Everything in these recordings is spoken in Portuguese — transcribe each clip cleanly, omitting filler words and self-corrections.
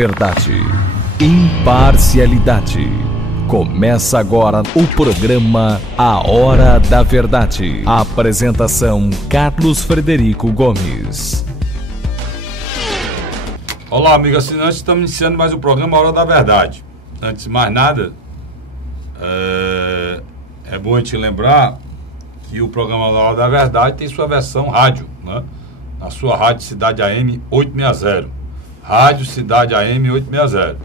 verdade. Imparcialidade. Começa agora o programa A Hora da Verdade. Apresentação: Carlos Frederico Gomes. Olá, amigo assinante, estamos iniciando mais um programa A Hora da Verdade. Antes de mais nada, é bom a gente lembrar que o programa A Hora da Verdade tem sua versão rádio, né? Na sua rádio Cidade AM 860. Rádio Cidade AM 860.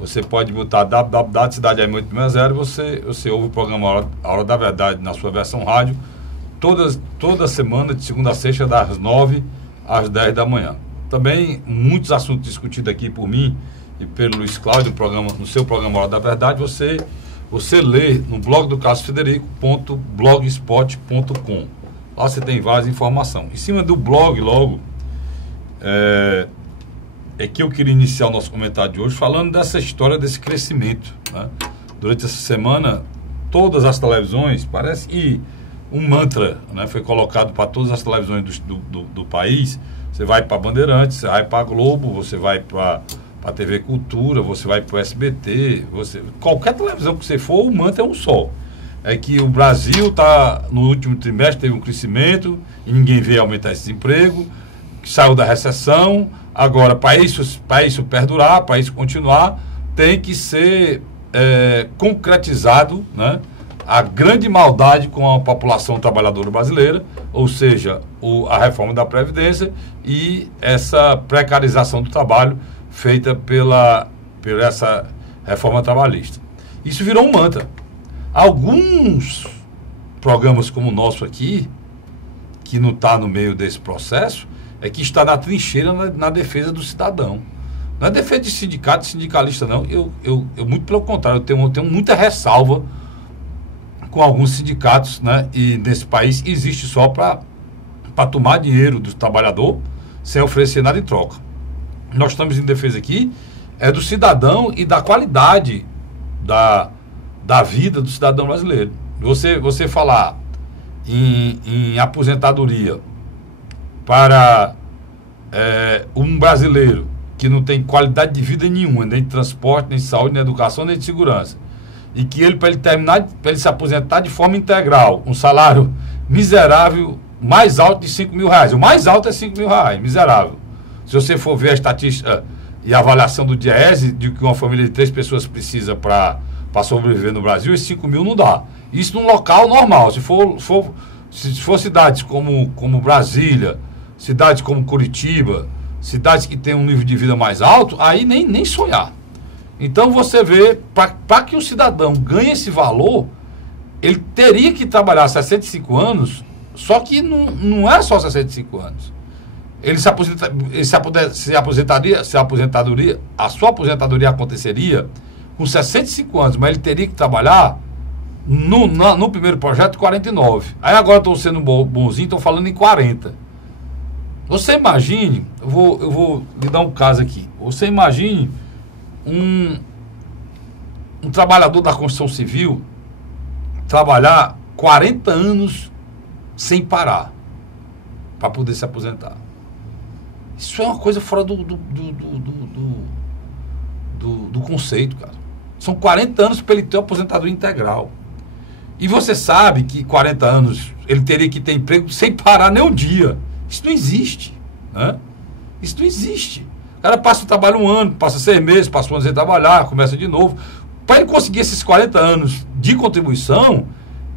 Você pode botar www.cidadeam860, você ouve o programa A Hora da Verdade na sua versão rádio toda semana, de segunda a sexta, das 9 às 10 da manhã. Também muitos assuntos discutidos aqui por mim e pelo Luiz Cláudio no seu programa A Hora da Verdade, você lê no blog do carlosfrederico.blogspot.com. Lá você tem várias informações. Em cima do blog, logo, é que eu queria iniciar o nosso comentário de hoje falando dessa história, desse crescimento, né? Durante essa semana, todas as televisões, parece que um mantra, né, foi colocado para todas as televisões do país. Você vai para Bandeirantes, você vai para a Globo, você vai para a TV Cultura, você vai para o SBT, qualquer televisão que você for, o mantra é um só. É que o Brasil no último trimestre teve um crescimento e ninguém vê aumentar esse desemprego, que saiu da recessão. Agora, para isso perdurar, para isso continuar, tem que ser concretizado, né, a grande maldade com a população trabalhadora brasileira, ou seja, a reforma da Previdência e essa precarização do trabalho feita por essa reforma trabalhista. Isso virou um mantra. Alguns programas como o nosso aqui, que não está no meio desse processo, é que está na trincheira na defesa do cidadão. Não é defesa de sindicato, de sindicalista, não. Eu muito pelo contrário, eu tenho muita ressalva com alguns sindicatos, né? E nesse país existe só para tomar dinheiro do trabalhador sem oferecer nada em troca. Nós estamos em defesa aqui do cidadão e da qualidade da vida do cidadão brasileiro. Você falar em aposentadoria para um brasileiro que não tem qualidade de vida nenhuma, nem de transporte, nem de saúde, nem de educação, nem de segurança, e que para ele se aposentar de forma integral, um salário miserável, mais alto de R$5.000, o mais alto é R$5.000, miserável. Se você for ver a estatística e a avaliação do Diese, de que uma família de 3 pessoas precisa para sobreviver no Brasil, esses 5.000 não dá. Isso num local normal. Se for cidades como Brasília, cidades como Curitiba, cidades que têm um nível de vida mais alto, aí nem sonhar. Então você vê, para que o cidadão ganhe esse valor, ele teria que trabalhar 65 anos, só que não é só 65 anos. Ele a sua aposentadoria aconteceria com 65 anos, mas ele teria que trabalhar no primeiro projeto 49. Aí agora estou sendo bonzinho, estou falando em 40. Você imagine, eu vou lhe dar um caso aqui. Você imagine um trabalhador da construção civil trabalhar 40 anos sem parar para poder se aposentar. Isso é uma coisa fora do conceito, cara. São 40 anos para ele ter uma aposentadoria integral. E você sabe que 40 anos ele teria que ter emprego sem parar nem um dia. Isso não existe, né? Isso não existe. O cara passa o trabalho um ano, passa 6 meses, passa um ano sem trabalhar, começa de novo. Para ele conseguir esses 40 anos de contribuição,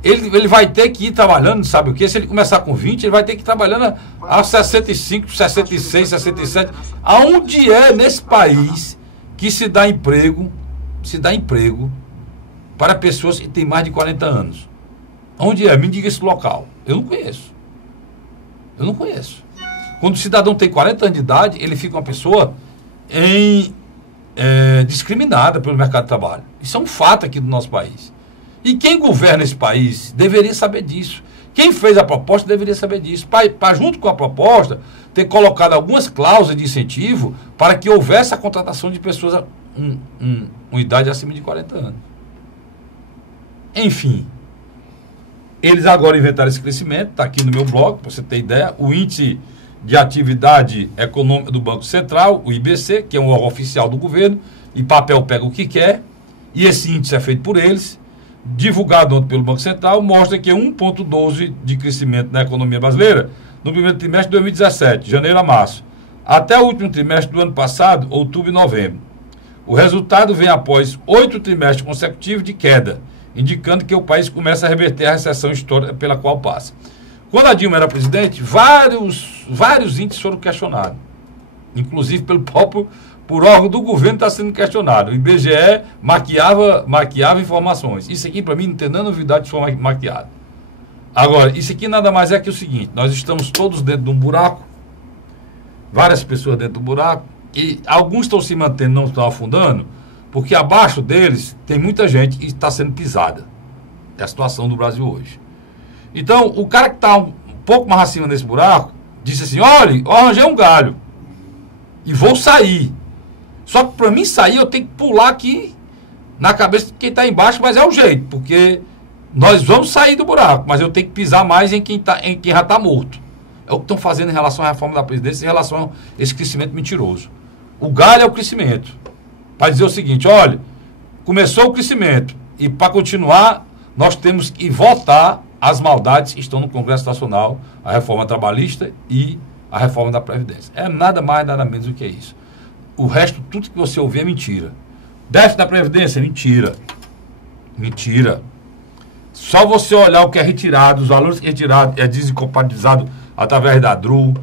ele vai ter que ir trabalhando, sabe o quê? Se ele começar com 20, ele vai ter que ir trabalhando a 65, 66, 67. Aonde é nesse país que se dá emprego para pessoas que têm mais de 40 anos? Onde é? Me diga esse local. Eu não conheço. Quando o cidadão tem 40 anos de idade, ele fica uma pessoa discriminada pelo mercado de trabalho. Isso é um fato aqui do nosso país. E quem governa esse país deveria saber disso. Quem fez a proposta deveria saber disso. Para junto com a proposta, ter colocado algumas cláusulas de incentivo para que houvesse a contratação de pessoas com idade acima de 40 anos. Enfim, eles agora inventaram esse crescimento, está aqui no meu blog, para você ter ideia. O índice de atividade econômica do Banco Central, o IBC, que é um órgão oficial do governo, e papel pega o que quer, e esse índice é feito por eles, divulgado ontem pelo Banco Central, mostra que é 1,12 de crescimento na economia brasileira no primeiro trimestre de 2017, janeiro a março, até o último trimestre do ano passado, outubro e novembro. O resultado vem após 8 trimestres consecutivos de queda, indicando que o país começa a reverter a recessão histórica pela qual passa. Quando a Dilma era presidente, vários índices foram questionados, inclusive por órgão do governo está sendo questionado. O IBGE maquiava informações. Isso aqui, para mim, não tem nada novidade de forma maquiada. Agora, isso aqui nada mais é que o seguinte: nós estamos todos dentro de um buraco, várias pessoas dentro do buraco, e alguns estão se mantendo, não estão afundando, porque abaixo deles tem muita gente que está sendo pisada. É a situação do Brasil hoje. Então, o cara que está um pouco mais acima desse buraco, disse assim: olha, eu arranjei um galho e vou sair. Só que para mim sair, eu tenho que pular aqui na cabeça de quem está embaixo, mas é o jeito, porque nós vamos sair do buraco, mas eu tenho que pisar mais em quem já está morto. É o que estão fazendo em relação à reforma da Previdência, em relação a esse crescimento mentiroso. O galho é o crescimento. Para dizer o seguinte: olha, começou o crescimento e para continuar, nós temos que votar as maldades que estão no Congresso Nacional, a reforma trabalhista e a reforma da Previdência. É nada mais, nada menos do que isso. O resto, tudo que você ouvir é mentira. Déficit da Previdência, mentira. Mentira. Só você olhar o que é retirado, os valores que é retirado, é desincompatibilizado através da DRU,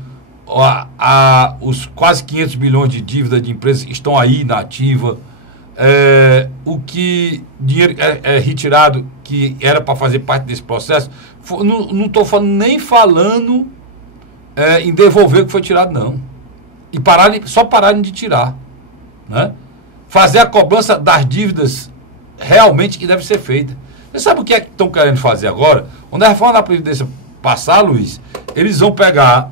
os quase 500 bilhões de dívida de empresas que estão aí na ativa, o que dinheiro é retirado, que era para fazer parte desse processo, não estou nem falando em devolver o que foi tirado, não. E só pararem de tirar, né? Fazer a cobrança das dívidas realmente que deve ser feita. Você sabe o que é que estão querendo fazer agora? Quando a reforma da Previdência passar, Luiz, eles vão pegar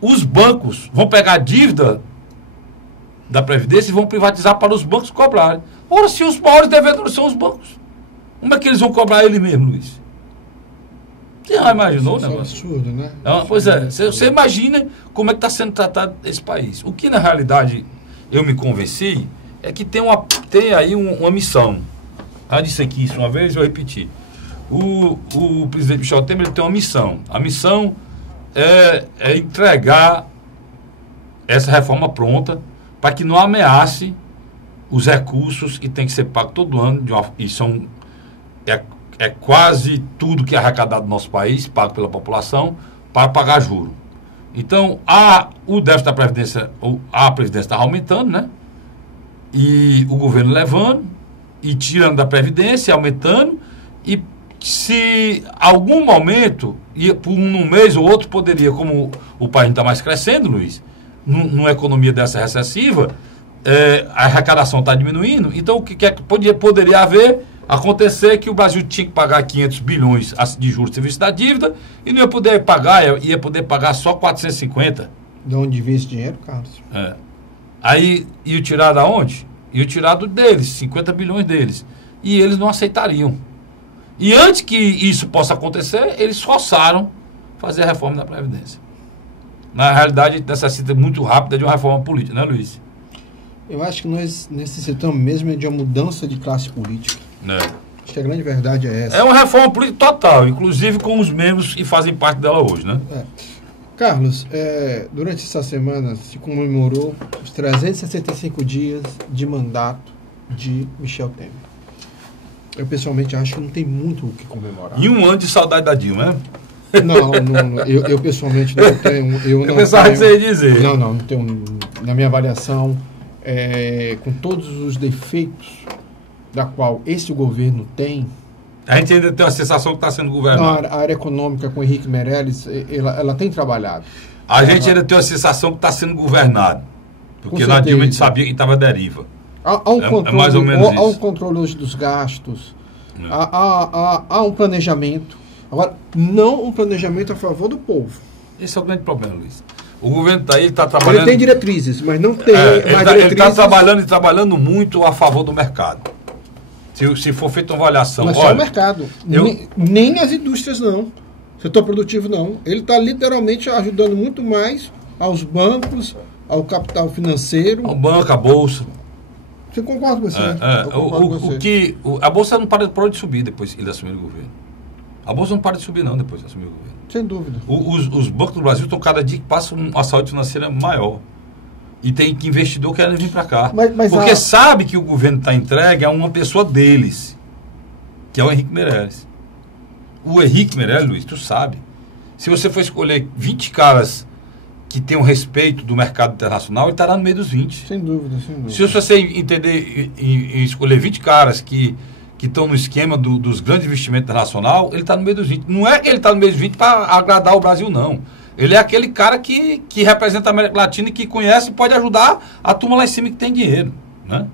os bancos, vão pegar a dívida da Previdência e vão privatizar para os bancos cobrarem. Ora, se os maiores devedores são os bancos, como é que eles vão cobrar ele mesmo, Luiz? Você já imaginou o negócio? É absurdo, né? Pois é, você imagina como é que está sendo tratado esse país. O que, na realidade, eu me convenci é que tem aí uma missão. Já disse aqui isso uma vez, vou repetir. O presidente Michel Temer tem uma missão. A missão é entregar essa reforma pronta para que não ameace os recursos que tem que ser pago todo ano, é quase tudo que é arrecadado no nosso país, pago pela população, para pagar juro. Então, o déficit da Previdência, a Previdência está aumentando, né? E o governo levando, e tirando da Previdência, aumentando, e se algum momento, por um mês ou outro, poderia, como o país não está mais crescendo, Luiz, numa economia dessa recessiva, a arrecadação está diminuindo, então o que poderia acontecer que o Brasil tinha que pagar 500 bilhões de juros de serviço da dívida e não ia poder pagar, ia poder pagar só 450. De onde vem esse dinheiro, Carlos? Aí ia tirar da onde? Ia tirar deles, 50 bilhões deles. E eles não aceitariam. E antes que isso possa acontecer, eles forçaram fazer a reforma da Previdência. Na realidade, necessita muito rápida de uma reforma política, né, Luiz? Eu acho que nós necessitamos mesmo de uma mudança de classe política. Acho que a grande verdade é essa. É uma reforma política total, inclusive com os membros que fazem parte dela hoje, né? Carlos, durante essa semana se comemorou os 365 dias de mandato de Michel Temer. Eu pessoalmente acho que não tem muito o que comemorar. E um ano de saudade da Dilma, né? Não, eu pessoalmente não tenho. Eu pensava que você ia dizer. Não tenho. Na minha avaliação, com todos os defeitos da qual esse governo tem. A gente ainda tem a sensação que está sendo governado. A área econômica com Henrique Meirelles, ela tem trabalhado. A gente ainda tem a sensação que está sendo governado. Porque na Dilma a gente sabia que estava à deriva. Há um controle, mais ou menos há um controle dos gastos, há um planejamento. Agora, não um planejamento a favor do povo. Esse é o grande problema, Luiz. O governo está aí, ele está trabalhando... Ele tem diretrizes, mas não tem... Ele está trabalhando muito a favor do mercado. Se for feita uma avaliação... Mas só o mercado. Nem as indústrias, não. Setor produtivo não. Ele está literalmente ajudando muito mais aos bancos, ao capital financeiro. Ao banco, à bolsa. Você concorda com você? A bolsa não parou de subir depois que ele assumiu o governo. A bolsa não para de subir não depois que assumiu o governo. Sem dúvida. Os bancos do Brasil estão cada dia que passa uma saúde financeira maior. E tem que investidor querendo vir para cá. Porque sabe que o governo está entregue a uma pessoa deles, que é o Henrique Meirelles. O Henrique Meirelles, Luiz, tu sabe. Se você for escolher 20 caras que tem um respeito do mercado internacional, ele estará no meio dos 20. Sem dúvida, sem dúvida. Se você entender e escolher 20 caras que estão no esquema dos grandes investimentos internacional, ele está no meio dos 20. Não é que ele está no meio dos 20 para agradar o Brasil, não. Ele é aquele cara que representa a América Latina e que conhece e pode ajudar a turma lá em cima que tem dinheiro, né?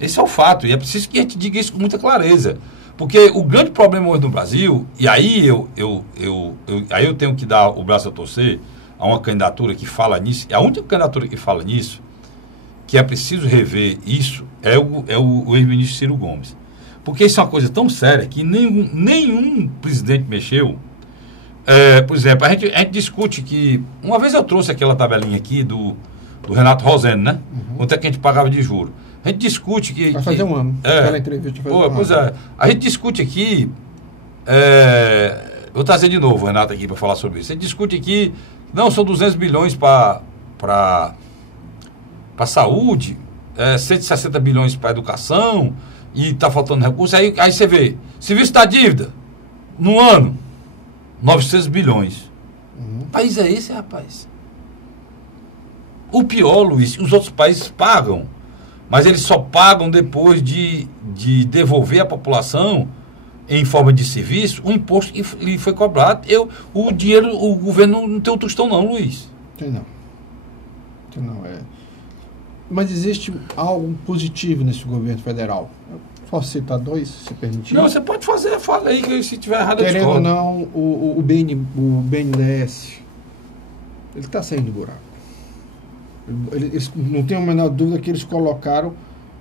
Esse é o fato. E é preciso que a gente diga isso com muita clareza. Porque o grande problema hoje no Brasil, e aí eu tenho que dar o braço a torcer a uma candidatura que fala nisso, e a única candidatura que fala nisso, que é preciso rever isso, é o ex-ministro Ciro Gomes. Porque isso é uma coisa tão séria que nenhum presidente mexeu. Por exemplo, a gente discute que... Uma vez eu trouxe aquela tabelinha aqui do Renato Rosendo, né? Quanto é que a gente pagava de juros. A gente discute que... Vai fazer um ano. Aquela entrevista vai fazer um ano. A gente discute aqui... vou trazer de novo o Renato aqui para falar sobre isso. A gente discute aqui... Não, são 200 bilhões para saúde, 160 bilhões para educação, e está faltando recursos. Aí você vê, serviço da dívida, no ano, 900 bilhões. Que país é esse, rapaz? O pior, Luiz, os outros países pagam, mas eles só pagam depois de devolver à população, em forma de serviço, o imposto que lhe foi cobrado. O dinheiro, o governo não tem um tostão não, Luiz. Tem não. Mas existe algo positivo nesse governo federal. Eu posso citar dois, se permitir? Não, você pode fazer, fala aí, que se tiver errado eu discordo. discordo. Querendo ou não, o BNDES, ele está saindo do buraco. Eles, não tenho a menor dúvida que eles colocaram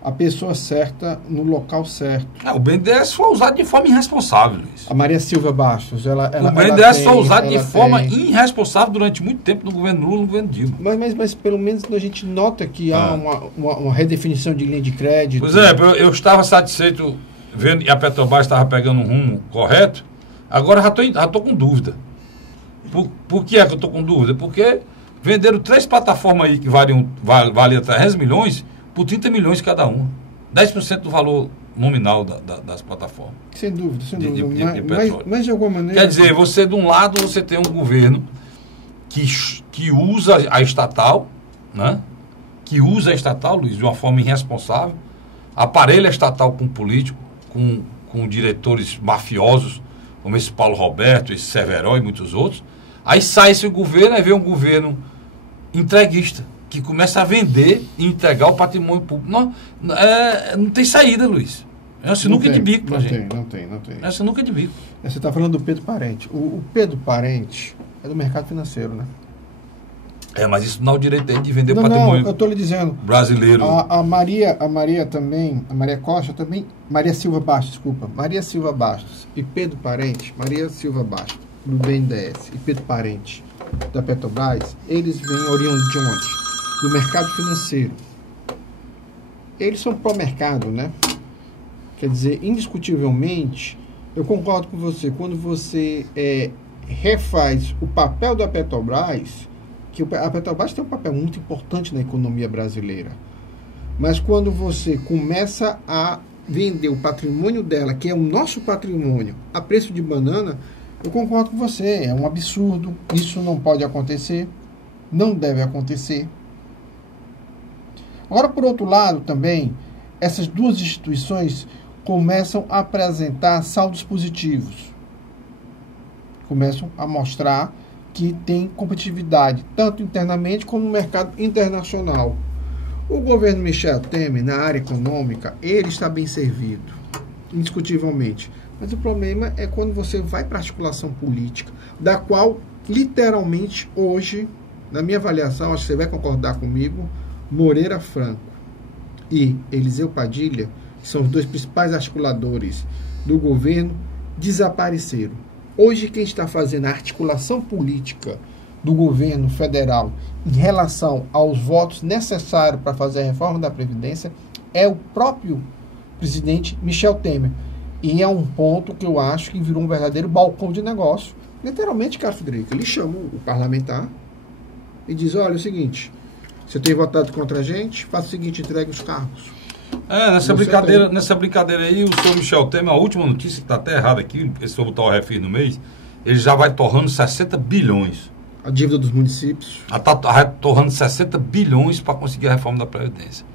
a pessoa certa no local certo. O BNDES foi usado de forma irresponsável, Luiz. A Maria Silvia Bastos, o BNDES foi usado de forma irresponsável durante muito tempo no governo Lula e no governo Dilma. Mas pelo menos a gente nota que há uma redefinição de linha de crédito. Por exemplo, eu estava satisfeito vendo que a Petrobras estava pegando um rumo correto, agora já estou com dúvida. Por que é que eu estou com dúvida? Porque venderam 3 plataformas aí que valiam 300 milhões por 30 milhões cada uma. 10% do valor nominal das plataformas. Sem dúvida. Mas de alguma maneira... Quer dizer, você de um lado você tem um governo que usa a estatal, né? Que usa a estatal, Luiz, de uma forma irresponsável, aparelha a estatal com político, com diretores mafiosos, como esse Paulo Roberto, esse Severo e muitos outros. Aí sai esse governo, aí vem um governo entreguista, que começa a vender e entregar o patrimônio público. Não tem saída, Luiz. É uma sinuca de bico pra gente. Não tem. É uma sinuca de bico. Você está falando do Pedro Parente. O Pedro Parente é do mercado financeiro, né? Mas isso não dá o direito dele de vender o patrimônio. Não, eu estou lhe dizendo. Brasileiro. A Maria também, a Maria Costa também, Maria Silva Bastos e Pedro Parente, Maria Silva Bastos, do BNDES, e Pedro Parente, da Petrobras, eles vêm oriundos de onde? Do mercado financeiro. Eles são pró-mercado, né? Quer dizer, indiscutivelmente, eu concordo com você, quando você refaz o papel da Petrobras, que a Petrobras tem um papel muito importante na economia brasileira, mas quando você começa a vender o patrimônio dela, que é o nosso patrimônio, a preço de banana, eu concordo com você, é um absurdo, isso não pode acontecer, não deve acontecer. Agora, por outro lado, também, essas duas instituições começam a apresentar saldos positivos. Começam a mostrar que tem competitividade, tanto internamente como no mercado internacional. O governo Michel Temer, na área econômica, ele está bem servido, indiscutivelmente. Mas o problema é quando você vai para a articulação política, da qual, literalmente, hoje, na minha avaliação, acho que você vai concordar comigo, Moreira Franco e Eliseu Padilha, que são os dois principais articuladores do governo, desapareceram. Hoje quem está fazendo a articulação política do governo federal em relação aos votos necessários para fazer a reforma da Previdência é o próprio presidente Michel Temer. E é um ponto que eu acho que virou um verdadeiro balcão de negócio. Literalmente, Carlos Frederico, ele chama o parlamentar e diz, olha, é o seguinte, você tem votado contra a gente, faça o seguinte, entregue os cargos. Nessa brincadeira aí, o senhor Michel Temer, a última notícia que está até errada aqui, esse sobre botar o refis no mês, ele já vai torrando 60 bilhões. A dívida dos municípios. Está torrando 60 bilhões para conseguir a reforma da Previdência.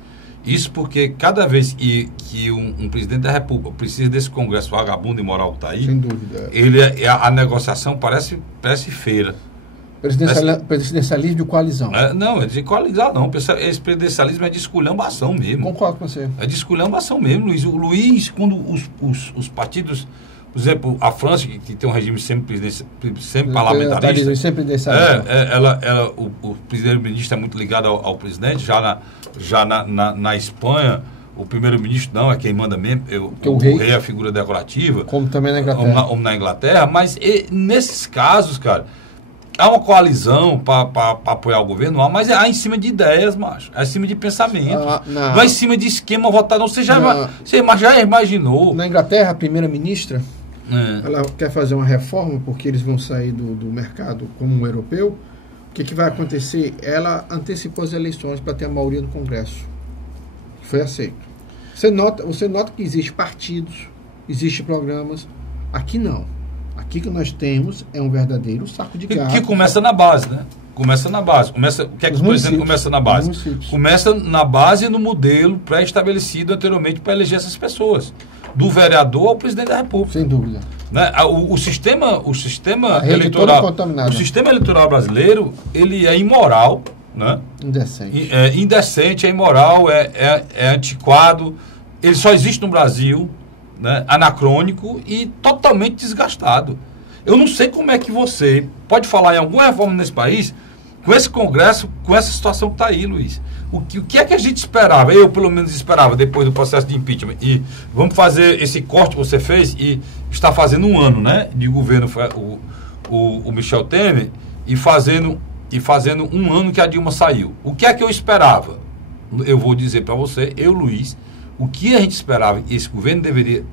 Isso porque cada vez que um presidente da República precisa desse Congresso vagabundo e imoral que está aí, sem dúvida, a negociação parece feira. Presidencialismo de coalizão. Não, é de coalizar não. Esse presidencialismo é de esculhambação mesmo. Concordo com você. É de esculhambação mesmo, Luiz. O Luiz, quando os partidos, por exemplo, a França, que tem um regime sempre parlamentarista, o primeiro-ministro é muito ligado ao presidente, já na Espanha, o primeiro-ministro não, é quem manda mesmo, o rei é a figura decorativa. Como também na Inglaterra. Como na Inglaterra, mas nesses casos, cara, há uma coalizão para apoiar o governo, mas é em cima de ideias, macho. É em cima de pensamento. Não é em cima de esquema votado, não. Você já imaginou? Na Inglaterra, a primeira-ministra, ela quer fazer uma reforma, porque eles vão sair do mercado comum europeu. O que vai acontecer? Ela antecipou as eleições para ter a maioria no Congresso. Foi aceito. Você nota que existem partidos, existem programas. Aqui não. Aqui que nós temos é um verdadeiro saco de gato. Que começa na base, né? Começa na base. O que é que eu estou dizendo? Começa na base. Começa na base no modelo pré-estabelecido anteriormente para eleger essas pessoas. Do vereador ao presidente da República. Sem dúvida. Né? O sistema eleitoral brasileiro, ele é imoral, né? Indecente. Indecente, é imoral, é antiquado. Ele só existe no Brasil. Né, anacrônico e totalmente desgastado. Eu não sei como é que você pode falar em alguma reforma nesse país com esse Congresso, com essa situação que está aí, Luiz. O que é que a gente esperava? Eu, pelo menos, esperava depois do processo de impeachment. E vamos fazer esse corte que você fez e está fazendo um ano, né, de governo o Michel Temer e fazendo um ano que a Dilma saiu. O que é que eu esperava? Eu vou dizer para você, Luiz, o que a gente esperava que esse governo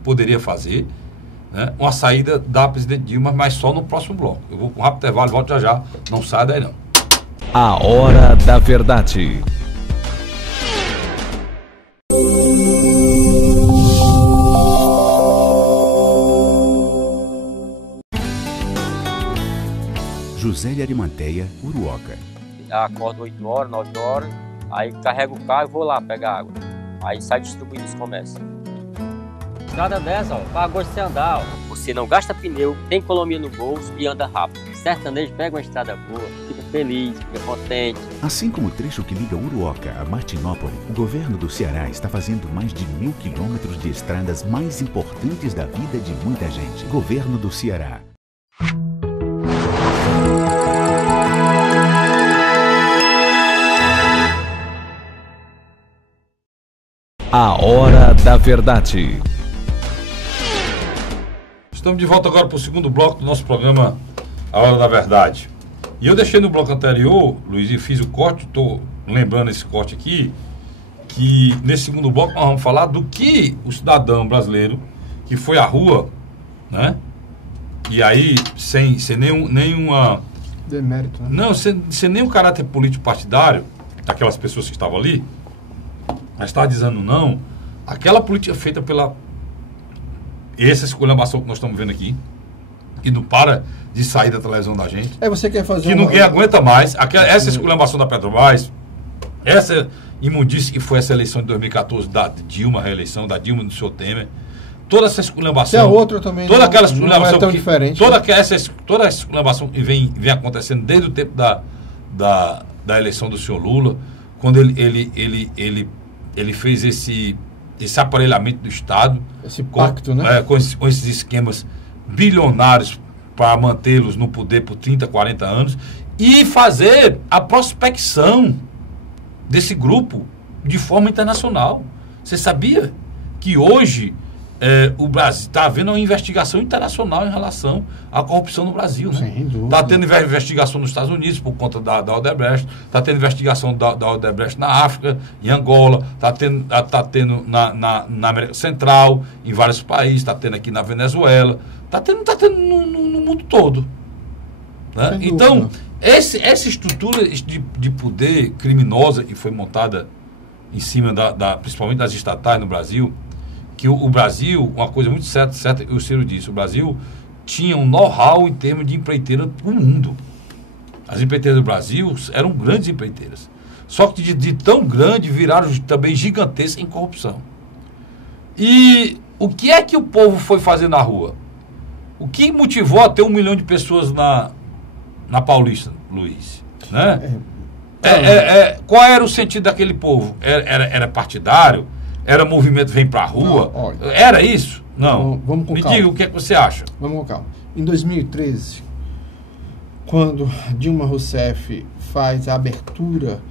poderia fazer, né, uma saída da presidente Dilma, mas só no próximo bloco. Eu vou com um rápido intervalo, volto já. Não sai daí, não. A Hora da Verdade. José de Arimanteia, Uruoca. Acordo 8 horas, 9 horas, aí carrego o carro e vou lá pegar água. Aí sai distribuindo os comércios. Estrada dessa, para gosto de você andar. Você não gasta pneu, tem economia no bolso e anda rápido. Sertanejo pega uma estrada boa, fica feliz, fica contente. Assim como o trecho que liga Uruoca a Martinópole, o governo do Ceará está fazendo mais de 1.000 quilômetros de estradas mais importantes da vida de muita gente. Governo do Ceará. A Hora da Verdade. Estamos de volta agora para o segundo bloco do nosso programa A Hora da Verdade. E eu deixei no bloco anterior, Luiz, e fiz o corte, estou lembrando esse corte aqui, que nesse segundo bloco nós vamos falar do que o cidadão brasileiro que foi à rua, né? E aí, sem nenhuma... demérito, né? Não, sem nenhum caráter político partidário, daquelas pessoas que estavam ali, mas está dizendo não, aquela política feita pela essa esculhambação que nós estamos vendo aqui, que não para de sair da televisão da gente, você quer fazer que ninguém aguenta mais, essa esculhambação da Petrobras, essa imundície que foi essa eleição de 2014 da Dilma, a reeleição da Dilma do senhor Temer, toda essa esculhambação, a outra também toda aquela esculhambação não é tão diferente, toda a esculhambação que vem acontecendo desde o tempo da eleição do senhor Lula, quando ele fez esse aparelhamento do Estado, esse pacto, né? Com esses esquemas bilionários para mantê-los no poder por 30, 40 anos e fazer a prospecção desse grupo de forma internacional. Você sabia que hoje o Brasil está havendo uma investigação internacional em relação à corrupção no Brasil, né? Sem dúvida. Está tendo investigação nos Estados Unidos por conta da Odebrecht, está tendo investigação da Odebrecht na África, em Angola, está tendo na América Central, em vários países, está tendo aqui na Venezuela, está tendo no mundo todo. Né? Então, essa estrutura de poder criminosa que foi montada em cima principalmente das estatais no Brasil, que o Brasil, uma coisa muito certa, o Ciro disse, o Brasil tinha um know-how em termos de empreiteira do mundo. As empreiteiras do Brasil eram grandes empreiteiras. Só que de tão grande viraram também gigantescas em corrupção. E o que é que o povo foi fazer na rua? O que motivou a ter 1 milhão de pessoas na Paulista, Luiz? Né? Qual era o sentido daquele povo? Era partidário? Era movimento vem pra rua? Não, olha, era isso? Não. Vamos com Me calma. diga o que é que você acha. Vamos com calma. Em 2013, quando Dilma Rousseff faz a abertura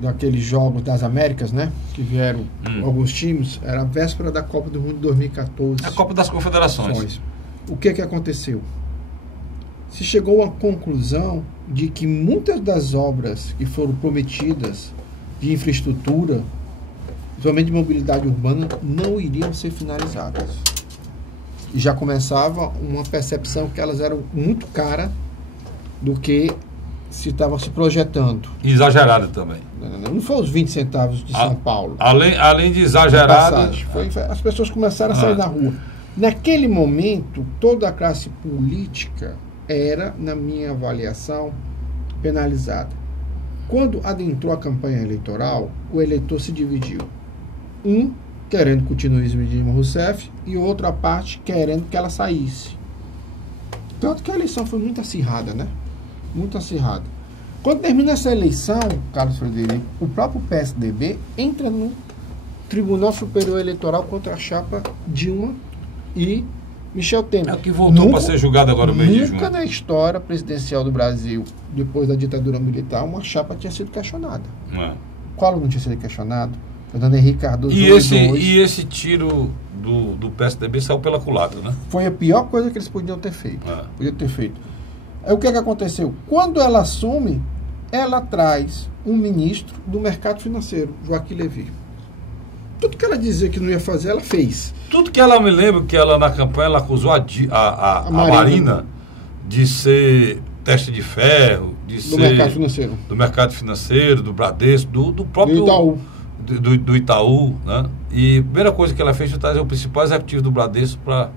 daqueles Jogos das Américas, né? Que vieram alguns times, era a véspera da Copa do Mundo de 2014. A Copa das Confederações. O que aconteceu? Se chegou à conclusão de que muitas das obras que foram prometidas de infraestrutura, principalmente de mobilidade urbana, não iriam ser finalizadas. E já começava uma percepção que elas eram muito caras do que se estava se projetando. Exagerada também. Não foi os 20 centavos de São Paulo. Além de exagerada... As pessoas começaram a sair na rua. Naquele momento, toda a classe política era, na minha avaliação, penalizada. Quando adentrou a campanha eleitoral, o eleitor se dividiu. Um querendo continuismo de Dilma Rousseff e outra parte querendo que ela saísse. Tanto que a eleição foi muito acirrada, né? Muito acirrada. Quando termina essa eleição, Carlos Frederico, o próprio PSDB entra no Tribunal Superior Eleitoral contra a chapa Dilma e Michel Temer. É o que voltou para ser julgado agora no mês de junho. Nunca na história presidencial do Brasil, depois da ditadura militar, uma chapa tinha sido questionada. Qual não tinha sido questionado? Fernando Henrique Cardoso. E esse tiro do PSDB saiu pela culatra, né? Foi a pior coisa que eles podiam ter feito. Aí o que aconteceu? Quando ela assume, ela traz um ministro do mercado financeiro, Joaquim Levy. Tudo que ela dizia que não ia fazer, ela fez. Tudo que ela me lembra que ela na campanha ela acusou a Marina de ser teste de ferro, do mercado financeiro, do Bradesco, do próprio Itaú. Do Itaú, né? E a primeira coisa que ela fez foi trazer o principal executivo do Bradesco para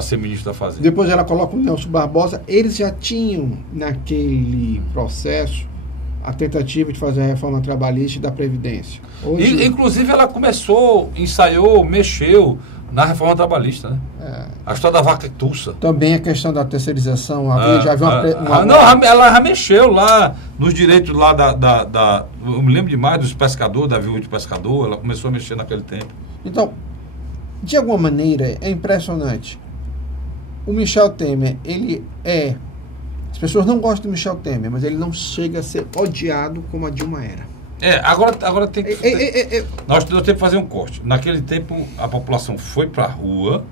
ser ministro da Fazenda. Depois ela coloca o Nelson Barbosa. Eles já tinham naquele processo a tentativa de fazer a reforma trabalhista e da Previdência. Inclusive ela ensaiou, mexeu na reforma trabalhista, né? A história da vaca tussa. Também a questão da terceirização. Ela já mexeu lá nos direitos lá eu me lembro demais dos pescadores, da viúva de pescador. Ela começou a mexer naquele tempo. Então, de alguma maneira, é impressionante. O Michel Temer, as pessoas não gostam do Michel Temer, mas ele não chega a ser odiado como a Dilma era. Agora tem que... Nós temos que fazer um corte. Naquele tempo, a população foi para a rua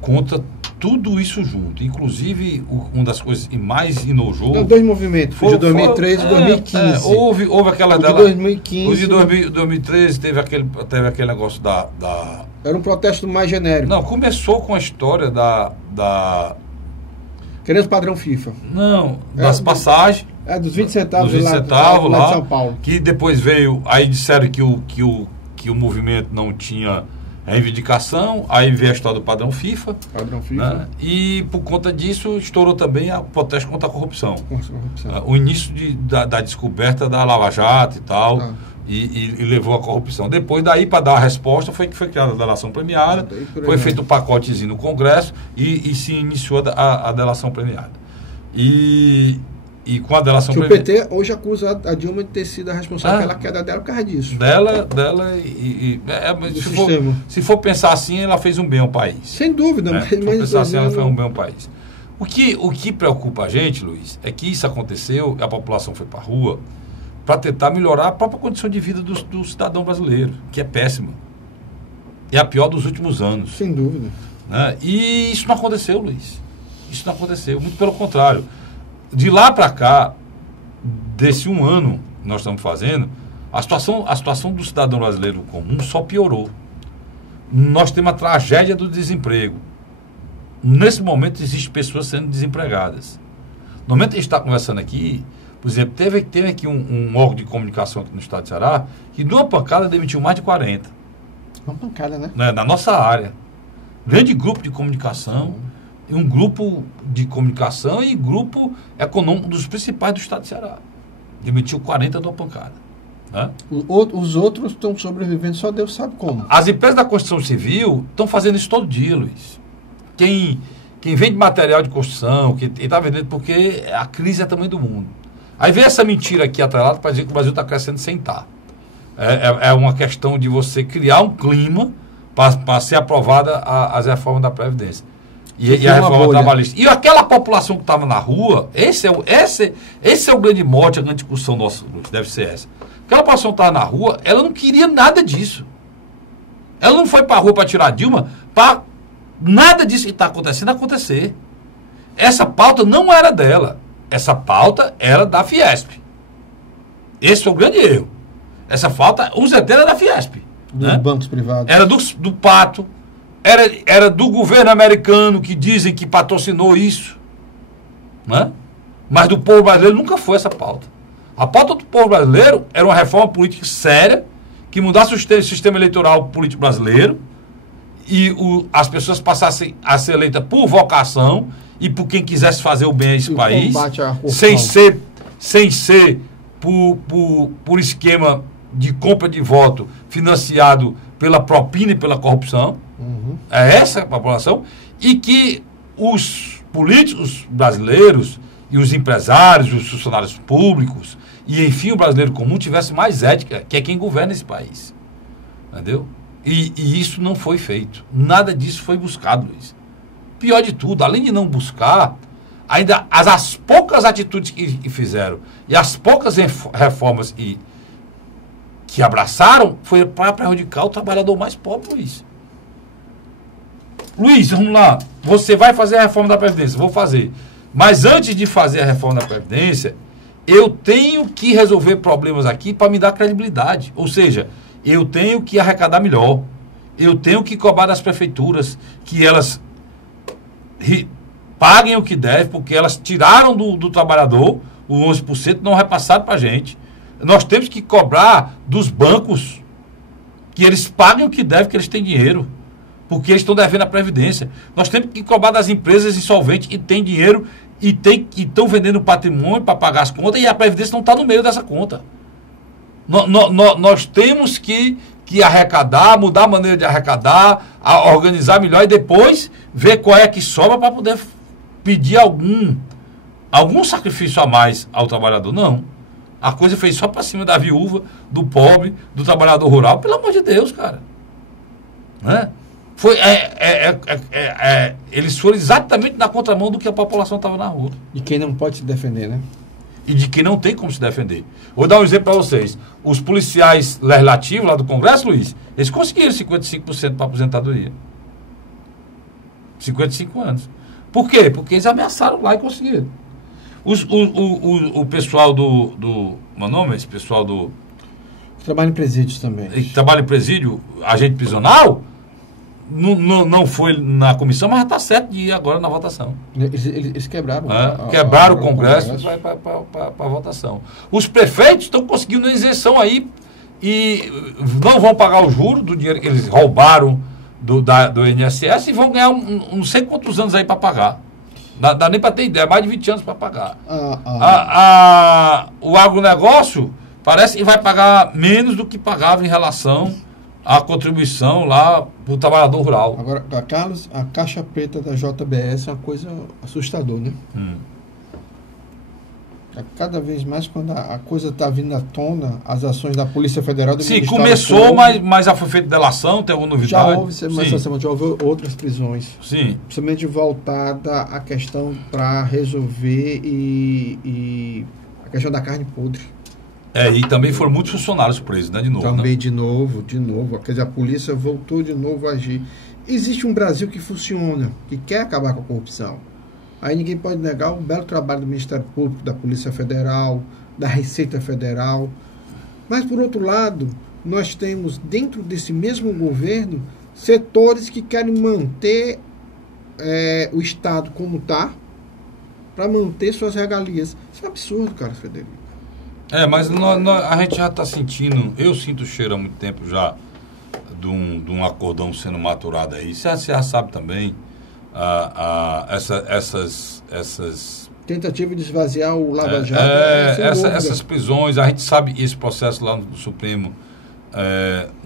contra tudo isso junto. Inclusive, uma das coisas que mais enojou... Dois movimentos, foi de 2013 e 2015. Houve aquela dela... De 2015... O de 2013 teve aquele negócio da... Era um protesto mais genérico. Não, começou com a história da... Querendo padrão FIFA. Não, das passagens... dos 20 centavos, dos 20 centavos lá, de São Paulo. Que depois veio, aí disseram que o movimento não tinha reivindicação, aí veio a história do padrão FIFA. Né? E por conta disso estourou também o protesto contra a corrupção. O início da descoberta da Lava Jato e tal, e levou à corrupção. Depois daí, para dar a resposta, foi criada a delação premiada, foi feito um pacotezinho no Congresso e se iniciou a delação premiada. E com a delação premiada... O PT hoje acusa a Dilma de ter sido a responsável pela queda dela por causa disso. Se for pensar assim, ela fez um bem ao país. Sem dúvida. Se for pensar assim, ela fez um bem ao país. O que preocupa a gente, Luiz, é que isso aconteceu, a população foi para a rua para tentar melhorar a própria condição de vida do cidadão brasileiro, que é péssima. é a pior dos últimos anos. Sem dúvida. Né? E isso não aconteceu, Luiz. Isso não aconteceu. Muito pelo contrário. De lá para cá, desse um ano que nós estamos fazendo, a situação do cidadão brasileiro comum só piorou. Nós temos a tragédia do desemprego. Nesse momento, existem pessoas sendo desempregadas. No momento que a gente está conversando aqui, por exemplo, teve aqui um órgão de comunicação aqui no estado de Ceará, que de uma pancada demitiu mais de 40. Uma pancada, né? Na nossa área. Grande grupo de comunicação, um grupo de comunicação e grupo econômico dos principais do estado de Ceará. Demitiu 40 de uma pancada. Né? Os outros estão sobrevivendo, só Deus sabe como. As empresas da construção civil estão fazendo isso todo dia, Luiz. Quem vende material de construção, quem está vendendo, porque a crise é tamanho do mundo. Aí vem essa mentira aqui atrelada para dizer que o Brasil está crescendo sem estar. É uma questão de você criar um clima para ser aprovada as reformas da Previdência. E a reforma trabalhista. E aquela população que estava na rua, esse é o grande mote, a grande discussão nossa, deve ser essa. Aquela população que estava na rua, ela não queria nada disso. Ela não foi para a rua para tirar a Dilma, para nada disso que está acontecendo acontecer. Essa pauta não era dela. Essa pauta era da Fiesp. Esse foi o grande erro. Essa pauta, o Zé era da Fiesp. Dos né? bancos privados. Era do Pato. Era do governo americano que dizem que patrocinou isso. Né? Mas do povo brasileiro nunca foi essa pauta. A pauta do povo brasileiro era uma reforma política séria que mudasse o sistema eleitoral político brasileiro e as pessoas passassem a ser eleitas por vocação e por quem quisesse fazer o bem a esse país, sem ser por esquema de compra de voto financiado pela propina e pela corrupção. É essa a população. E que os políticos brasileiros e os empresários, os funcionários públicos e, enfim, o brasileiro comum tivesse mais ética, que é quem governa esse país. Entendeu? E isso não foi feito. Nada disso foi buscado, Luiz. Pior de tudo, além de não buscar, ainda as poucas atitudes que fizeram e as poucas reformas que abraçaram foi para prejudicar o trabalhador mais pobre, Luiz. Luiz, vamos lá. Você vai fazer a reforma da Previdência? Vou fazer. Mas antes de fazer a reforma da Previdência, eu tenho que resolver problemas aqui para me dar credibilidade. Ou seja, eu tenho que arrecadar melhor. Eu tenho que cobrar das prefeituras que elas paguem o que deve, porque elas tiraram do trabalhador o 11%, não repassaram para a gente. Nós temos que cobrar dos bancos que eles paguem o que deve, que eles têm dinheiro, porque eles estão devendo a Previdência. Nós temos que cobrar das empresas insolventes que têm dinheiro e estão vendendo patrimônio para pagar as contas e a Previdência não está no meio dessa conta. Nós temos que arrecadar, mudar a maneira de arrecadar, organizar melhor e depois ver qual é que sobra para poder pedir algum sacrifício a mais ao trabalhador. Não. A coisa fez só para cima da viúva, do pobre, do trabalhador rural. Pelo amor de Deus, cara. Né? Eles foram exatamente na contramão do que a população estava na rua. De quem não pode se defender, né? E de quem não tem como se defender. Vou dar um exemplo para vocês. Os policiais legislativos lá do Congresso, Luiz, eles conseguiram 55% para aposentadoria. 55 anos. Por quê? Porque eles ameaçaram lá e conseguiram. O pessoal do... Meu nome é esse pessoal do... Trabalha em presídios também. Que trabalha em presídio, agente prisional, não foi na comissão, mas já está certo de ir agora na votação. Eles quebraram. Quebraram o Congresso e vai para a votação. Os prefeitos estão conseguindo uma isenção aí e não vão pagar o juro do dinheiro que eles roubaram do INSS e vão ganhar não sei quantos anos aí para pagar. Dá nem para ter ideia, mais de 20 anos para pagar. O agronegócio parece que vai pagar menos do que pagava em relação à contribuição lá para o trabalhador rural. Agora, Carlos, a caixa preta da JBS é uma coisa assustadora, né? Cada vez mais, quando a coisa está vindo à tona, as ações da Polícia Federal... Do Sim, começou, mas já foi feita delação, tem alguma novidade? Já houve outras prisões. Sim. Principalmente voltada à questão para resolver a questão da carne podre. E também foram muitos funcionários presos, né? De novo. Também né? de novo. Quer dizer, a polícia voltou de novo a agir. Existe um Brasil que funciona, que quer acabar com a corrupção. Aí ninguém pode negar o belo trabalho do Ministério Público, da Polícia Federal, da Receita Federal. Mas, por outro lado, nós temos, dentro desse mesmo governo, setores que querem manter o Estado como está, para manter suas regalias. Isso é absurdo, cara, Frederico. Mas a gente já está sentindo, eu sinto o cheiro há muito tempo já de um acordão sendo maturado aí. Você já sabe também essas tentativa de esvaziar o Lava Jato. Essas prisões, a gente sabe esse processo lá no Supremo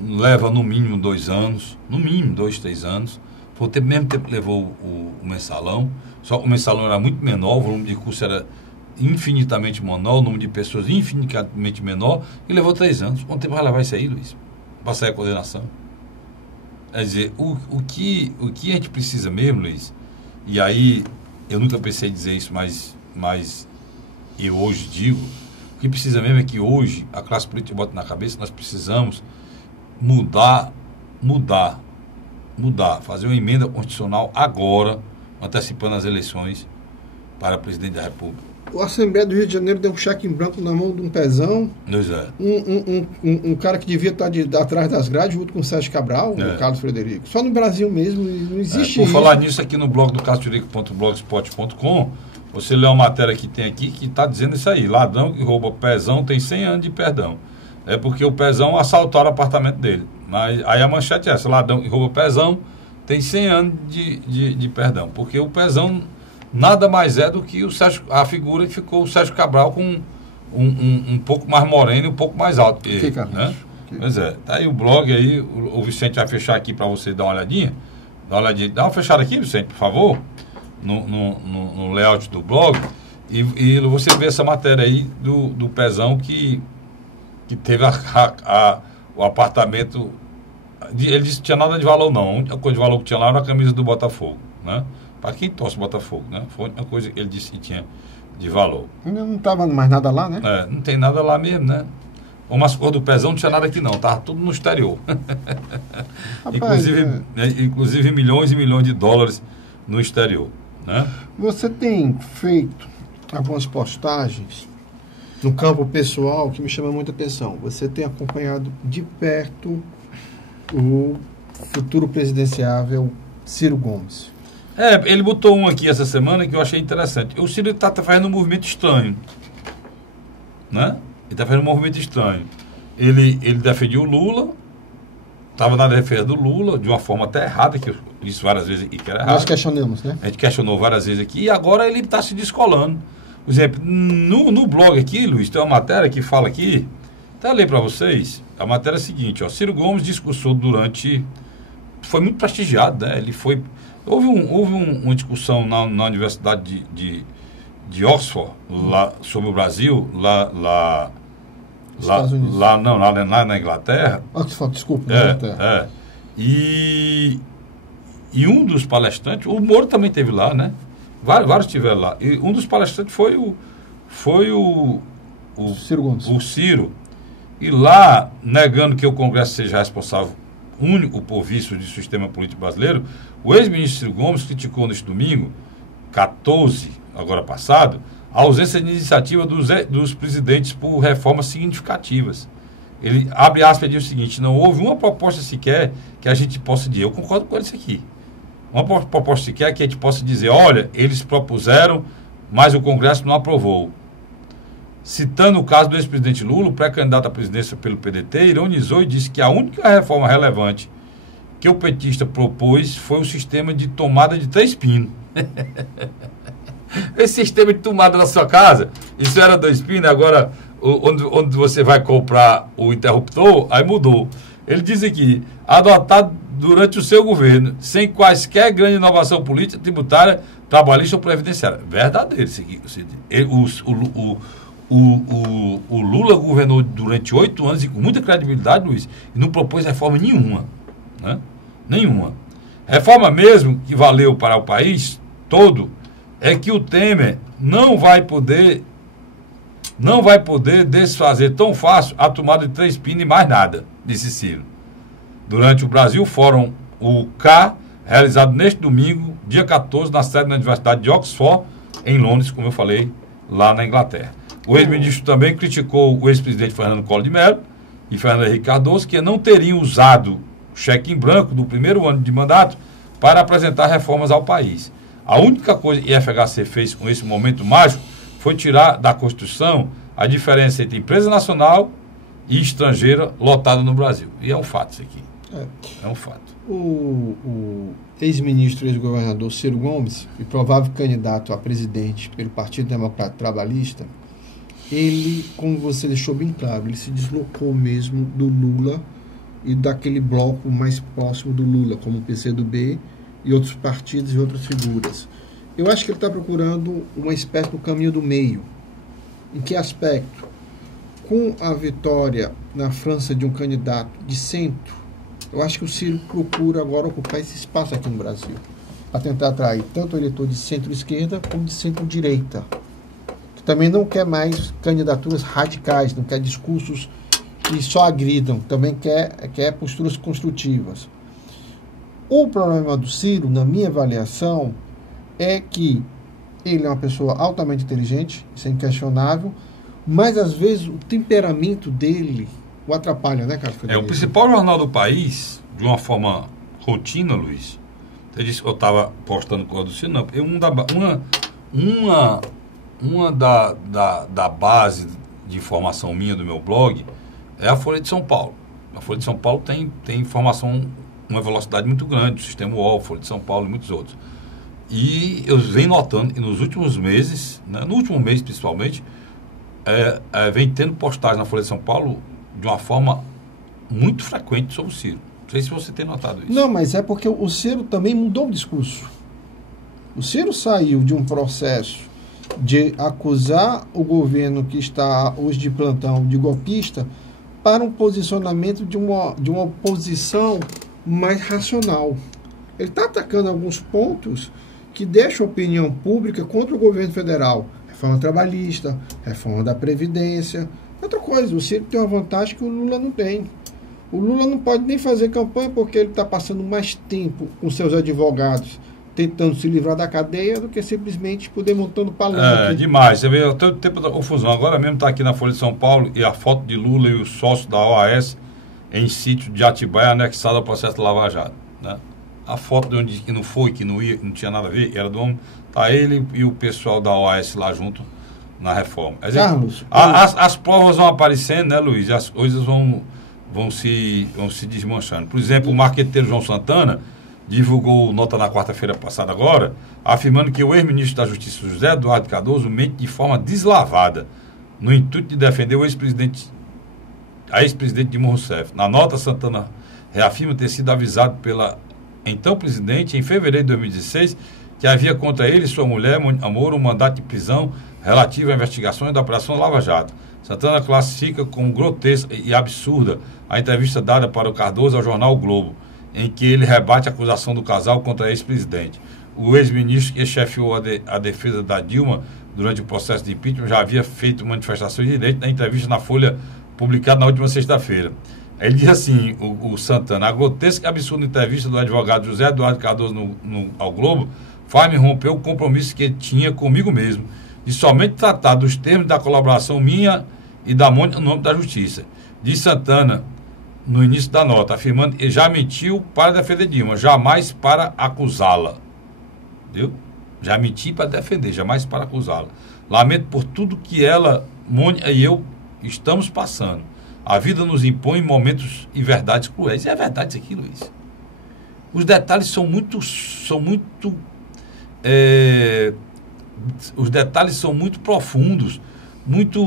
leva no mínimo 2 anos, no mínimo 2, 3 anos. Foi o mesmo tempo que levou o mensalão, só que o mensalão era muito menor, o volume de curso era infinitamente menor, o número de pessoas infinitamente menor, e levou 3 anos. Quanto tempo vai levar isso aí, Luiz? Para sair a coordenação? Quer dizer, o que a gente precisa mesmo, Luiz, e aí eu nunca pensei em dizer isso, mas eu hoje digo, o que precisa mesmo é que hoje a classe política bota na cabeça, nós precisamos mudar, fazer uma emenda constitucional agora, antecipando as eleições para presidente da República. O Assembleia do Rio de Janeiro deu um cheque em branco na mão de um pezão. Pois é. Um cara que devia estar atrás das grades, junto com o Sérgio Cabral, o Carlos Frederico. Só no Brasil mesmo, não existe por isso. falar nisso, aqui no blog do casturico.blogspot.com, você lê uma matéria que tem aqui que está dizendo isso aí: ladrão que rouba pezão tem 100 anos de perdão. É porque o pezão assaltaram o apartamento dele. Mas aí a manchete é essa: ladrão que rouba pezão tem 100 anos de perdão. Porque o pezão nada mais é do que a figura que ficou o Sérgio Cabral com um pouco mais moreno e um pouco mais alto. Fica, né? Pois é, tá aí o blog aí, o Vicente vai fechar aqui para você dar uma olhadinha. Dá uma fechada aqui, Vicente, por favor, no layout do blog, e você vê essa matéria aí do pezão que teve o apartamento. Ele disse que tinha nada de valor, não. A única coisa de valor que tinha lá era a camisa do Botafogo, né? Para quem torce Botafogo, né? Foi uma coisa que ele disse que tinha de valor. Não estava mais nada lá, né? Não tem nada lá mesmo, né? Como as cores do pezão não tinha nada aqui não, estava tudo no exterior. Rapaz, inclusive milhões e milhões de dólares no exterior, né? Você tem feito algumas postagens no campo pessoal que me chama muita atenção. Você tem acompanhado de perto o futuro presidenciável Ciro Gomes. Ele botou um aqui essa semana que eu achei interessante. O Ciro está fazendo um movimento estranho, né? Ele está fazendo um movimento estranho. Ele defendia o Lula, estava na defesa do Lula, de uma forma até errada, que eu disse várias vezes aqui que era errado. Nós questionamos, né? A gente questionou várias vezes aqui, e agora ele está se descolando. Por exemplo, no blog aqui, Luiz, tem uma matéria que fala aqui, até ler para vocês. A matéria é a seguinte, ó: Ciro Gomes discursou durante... Foi muito prestigiado, né? Ele foi... Houve uma discussão na Universidade de Oxford, lá, sobre o Brasil, lá na Inglaterra. Oxford, desculpa, na Inglaterra. E um dos palestrantes, o Moro também esteve lá, né? Vários estiveram lá. E um dos palestrantes foi o Ciro Gomes. O Ciro. E lá, negando que o Congresso seja responsável único por vício do sistema político brasileiro, o ex-ministro Ciro Gomes criticou neste domingo, 14, agora passado, a ausência de iniciativa dos presidentes por reformas significativas. Ele, abre aspas, e diz o seguinte: não houve uma proposta sequer que a gente possa dizer. Eu concordo com isso aqui. Uma proposta sequer que a gente possa dizer: olha, eles propuseram, mas o Congresso não aprovou. Citando o caso do ex-presidente Lula, o pré-candidato à presidência pelo PDT, ironizou e disse que a única reforma relevante que o petista propôs foi o sistema de tomada de 3 pinos. Esse sistema de tomada na sua casa, isso era 2 pinos, agora onde você vai comprar o interruptor, aí mudou. Ele diz aqui: adotado durante o seu governo, sem quaisquer grande inovação política, tributária, trabalhista ou previdenciária. Verdadeiro isso aqui. O Lula governou durante 8 anos e com muita credibilidade, Luiz, e não propôs reforma nenhuma, né? Nenhuma. Reforma mesmo que valeu para o país todo é que o Temer não vai poder não vai poder desfazer tão fácil a tomada de 3 pinos e mais nada, disse Ciro. Durante o Brasil Fórum, o K, realizado neste domingo, dia 14, na sede da Universidade de Oxford, em Londres, como eu falei, lá na Inglaterra. O ex-ministro também criticou o ex-presidente Fernando Collor de Mello e Fernando Henrique Cardoso, que não teriam usado o cheque em branco do primeiro ano de mandato para apresentar reformas ao país. A única coisa que a FHC fez com esse momento mágico foi tirar da Constituição a diferença entre empresa nacional e estrangeira lotada no Brasil. E é um fato isso aqui. É um fato. O ex-ministro e ex-governador Ciro Gomes, e provável candidato a presidente pelo Partido Democrático Trabalhista, ele, como você deixou bem claro, ele se deslocou mesmo do Lula e daquele bloco mais próximo do Lula, como o PCdoB e outros partidos e outras figuras. Eu acho que ele está procurando uma espécie do caminho do meio. Em que aspecto? Com a vitória na França de um candidato de centro, eu acho que o Ciro procura agora ocupar esse espaço aqui no Brasil, para tentar atrair tanto o eleitor de centro-esquerda como de centro-direita, que também não quer mais candidaturas radicais, não quer discursos que só agridam, também quer posturas construtivas. O problema do Ciro, na minha avaliação, é que ele é uma pessoa altamente inteligente, isso é inquestionável, mas às vezes o temperamento dele o atrapalha, né, Carlos Frederico? O principal jornal do país, de uma forma rotina, Luiz, você disse que eu estava postando com o do Ciro, não, uma da base de informação minha do meu blog é a Folha de São Paulo. A Folha de São Paulo tem informação, uma velocidade muito grande, o Sistema UOL, Folha de São Paulo e muitos outros. E eu venho notando que nos últimos meses, né, no último mês principalmente, vem tendo postagem na Folha de São Paulo de uma forma muito frequente sobre o Ciro. Não sei se você tem notado isso. Não, mas é porque o Ciro também mudou o discurso. O Ciro saiu de um processo de acusar o governo que está hoje de plantão de golpista para um posicionamento de uma oposição mais racional. Ele está atacando alguns pontos que deixam a opinião pública contra o governo federal. Reforma trabalhista, reforma da Previdência. Outra coisa, o Ciro tem uma vantagem que o Lula não tem. O Lula não pode nem fazer campanha porque ele está passando mais tempo com seus advogados tentando se livrar da cadeia do que simplesmente poder montando palanque. Demais. Você vê até o tempo da confusão. Agora mesmo está aqui na Folha de São Paulo e a foto de Lula e o sócio da OAS em sítio de Atibaia anexado ao processo Lava Jato, né? A foto de onde que não foi, que não ia, não tinha nada a ver, era do homem. Tá ele e o pessoal da OAS lá junto na reforma. Quer dizer, Carlos, as provas vão aparecendo, né, Luiz? As coisas vão se desmanchando. Por exemplo, o marqueteiro João Santana divulgou nota na quarta-feira passada agora, afirmando que o ex-ministro da Justiça, José Eduardo Cardoso, mente de forma deslavada, no intuito de defender a ex-presidente Dilma Rousseff. Na nota, Santana reafirma ter sido avisado pela então presidente, em fevereiro de 2016, que havia contra ele e sua mulher, Mônica Moro, um mandato de prisão relativo a investigações da Operação Lava Jato. Santana classifica como grotesca e absurda a entrevista dada para o Cardoso ao jornal O Globo, em que ele rebate a acusação do casal contra a ex-presidente. O ex-ministro que chefiou a defesa da Dilma durante o processo de impeachment já havia feito manifestações de direito na entrevista na Folha, publicada na última sexta-feira. Ele diz assim, o Santana: a grotesca e absurda entrevista do advogado José Eduardo Cardoso ao Globo faz-me romper o compromisso que ele tinha comigo mesmo, de somente tratar dos termos da colaboração minha e da Mônica no nome da Justiça. Diz Santana no início da nota, afirmando que já mentiu para defender Dilma, jamais para acusá-la. Viu? Já menti para defender, jamais para acusá-la. Lamento por tudo que ela, Mônica e eu estamos passando. A vida nos impõe momentos e verdades cruéis. E é verdade isso aqui, Luiz. Os detalhes são muito os detalhes são muito profundos, muito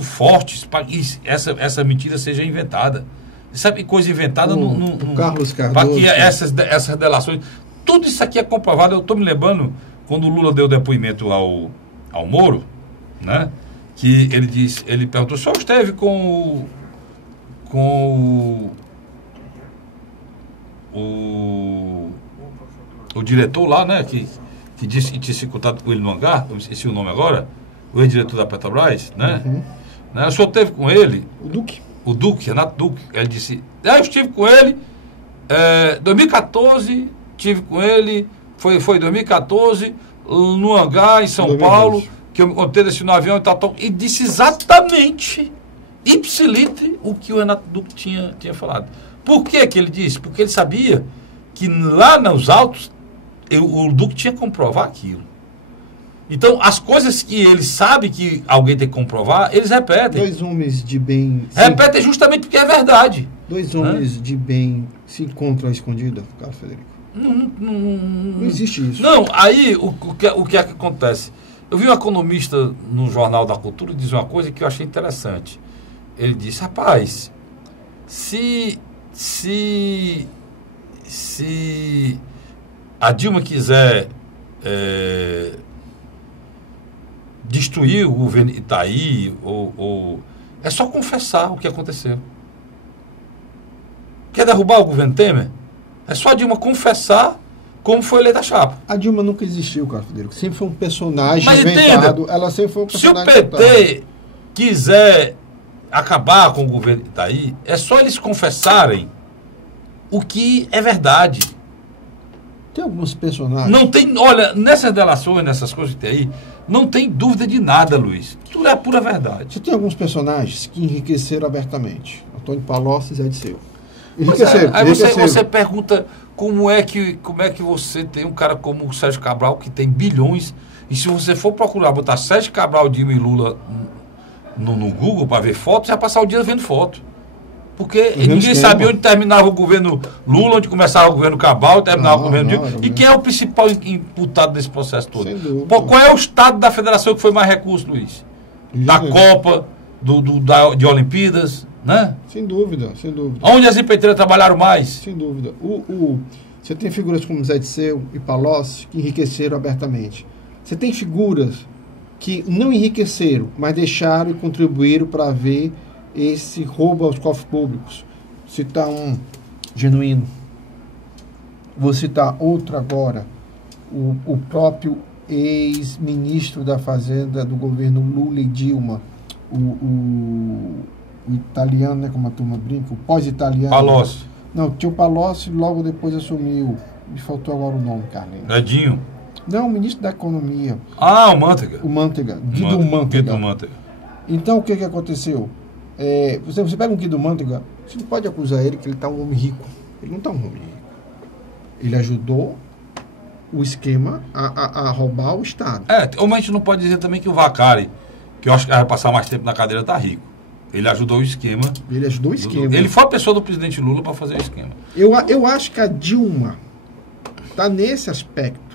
fortes para que essa mentira seja inventada. Sabe que coisa inventada no Carlos Cardoso, para que essas delações. Tudo isso aqui é comprovado. Eu estou me lembrando quando o Lula deu depoimento ao Moro, né? Que ele perguntou: só esteve com o diretor lá, né? Que disse que tinha se encontrado com ele no hangar, eu esqueci o nome agora, o ex-diretor da Petrobras, né? Né? O senhor esteve com ele, O Duque, Renato Duque, ele disse, eu estive com ele, 2014, estive com ele, foi 2014, no hangar em São 2020. Paulo, que eu me contei desse no avião e tal, e disse exatamente, ipsilite, o que o Renato Duque tinha falado. Por que ele disse? Porque ele sabia que lá nos autos, o Duque tinha que comprovar aquilo. Então, as coisas que ele sabe que alguém tem que comprovar, eles repetem. Dois homens de bem... Repetem justamente porque é verdade. Dois homens de bem se encontram à escondida, Carlos Frederico? Não existe isso. Não, aí o que é que acontece? Eu vi um economista no Jornal da Cultura dizer uma coisa que eu achei interessante. Ele disse, rapaz, se a Dilma quiser destruir o governo Itaí, é só confessar o que aconteceu. Quer derrubar o governo Temer? É só a Dilma confessar como foi eleita a chapa. A Dilma nunca existiu, Carlos Frederico. Sempre foi um personagem Mas inventado. entenda, Ela sempre foi um se o personagem PT quiser acabar com o governo Itaí, é só eles confessarem o que é verdade. Tem alguns personagens... Não tem, olha, nessas delações, nessas coisas que tem aí, não tem dúvida de nada, Luiz. Tudo é pura verdade. Você tem alguns personagens que enriqueceram abertamente. Antônio Palocci e Zé Disseu. Pois é, aí você pergunta como é que você tem um cara como o Sérgio Cabral, que tem bilhões, e se você for procurar botar Sérgio Cabral, Dilma e Lula no Google para ver fotos, você vai passar o dia vendo foto. Porque ninguém sabia onde terminava o governo Lula, onde começava o governo Cabral, terminava o governo Dilma. E quem é o principal imputado desse processo todo? Pô, qual é o estado da federação que foi mais recurso, Luiz? Da Copa, de Olimpíadas, né? Sem dúvida, sem dúvida. Onde as empreiteiras trabalharam mais? Sem dúvida. Você tem figuras como Zé Disseu e Palocci que enriqueceram abertamente. Você tem figuras que não enriqueceram, mas deixaram e contribuíram para ver esse roubo aos cofres públicos. Citar um Genuíno. Vou citar outro agora. O próprio ex-ministro da Fazenda do governo Lula e Dilma, o italiano, né, como a turma brinca, o pós-italiano. Palocci. Não, tinha o Palocci, logo depois assumiu. Me faltou agora o nome, Carlinhos. Edinho. Não, o ministro da Economia. Ah, o Manteiga. O Manteiga. Guido Manteiga. Então, o que aconteceu? Você pega um Guido Manteiga, você não pode acusar ele que ele está um homem rico. Ele não está um homem rico. Ele ajudou o esquema a roubar o Estado. Ou a gente não pode dizer também que o Vacari, que eu acho que vai passar mais tempo na cadeira, está rico. Ele ajudou o esquema. Ele ajudou o esquema. Ele foi a pessoa do presidente Lula para fazer o esquema. Eu acho que a Dilma está nesse aspecto.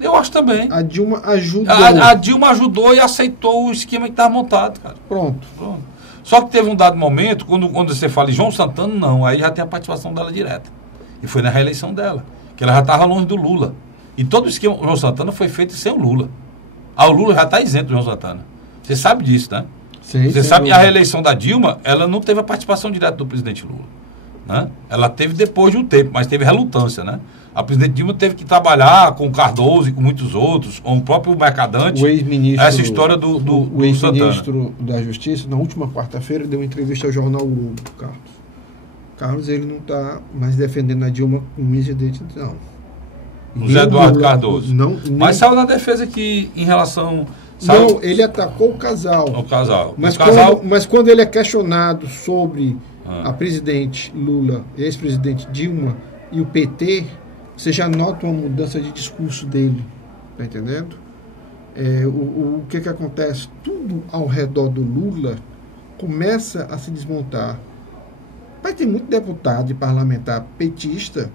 Eu acho também. A Dilma ajudou. A Dilma ajudou e aceitou o esquema que estava montado, cara. Pronto. Só que teve um dado momento, quando você fala em João Santana, não, aí já tem a participação dela direta. E foi na reeleição dela, que ela já estava longe do Lula. E todo o esquema do João Santana foi feito sem o Lula. O Lula já está isento do João Santana. Você sabe disso, né? Sim, você sabe que a reeleição da Dilma, ela não teve a participação direta do presidente Lula. Né? Ela teve depois de um tempo, mas teve relutância, né? A presidente Dilma teve que trabalhar com o Cardoso e com muitos outros, com o próprio Mercadante. O ex-ministro, essa história do o ex-ministro da Justiça, na última quarta-feira, deu uma entrevista ao jornal o Globo, Carlos. Carlos, ele não está mais defendendo a Dilma com isso de não. José Eduardo Cardoso. Não, mas saiu na defesa que em relação... Não, ele atacou o casal. O casal. Mas quando ele é questionado sobre a presidente Lula, ex-presidente Dilma e o PT, você já nota uma mudança de discurso dele. Tá entendendo? O que acontece? Tudo ao redor do Lula começa a se desmontar. Vai ter muito deputado e parlamentar petista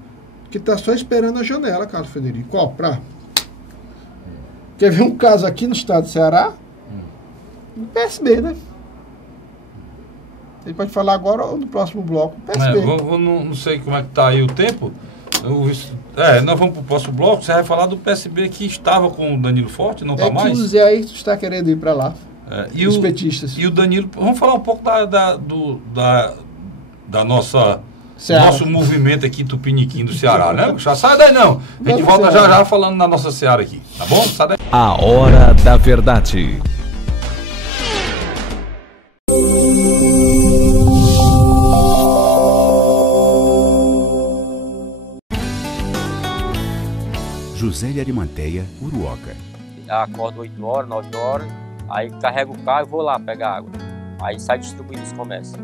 que está só esperando a janela, Carlos Frederico. Qual? Quer ver um caso aqui no estado do Ceará? No PSB, né? Ele pode falar agora ou no próximo bloco. PSB. Não sei como é que está aí o tempo. Nós vamos para o próximo bloco. Você vai falar do PSB que estava com o Danilo Forte, não está mais? Que o Zé aí está querendo ir para lá. Os petistas. E o Danilo... Vamos falar um pouco da nossa... Nosso movimento aqui tupiniquim do Ceará, né? Já sai daí não. A gente volta já falando na nossa Ceará aqui, tá bom? Sai daí. A Hora da Verdade. José de Arimanteia, Uruoca. Acordo 8 horas, 9 horas, aí carrego o carro e vou lá pegar água. Aí sai distribuindo os comércios.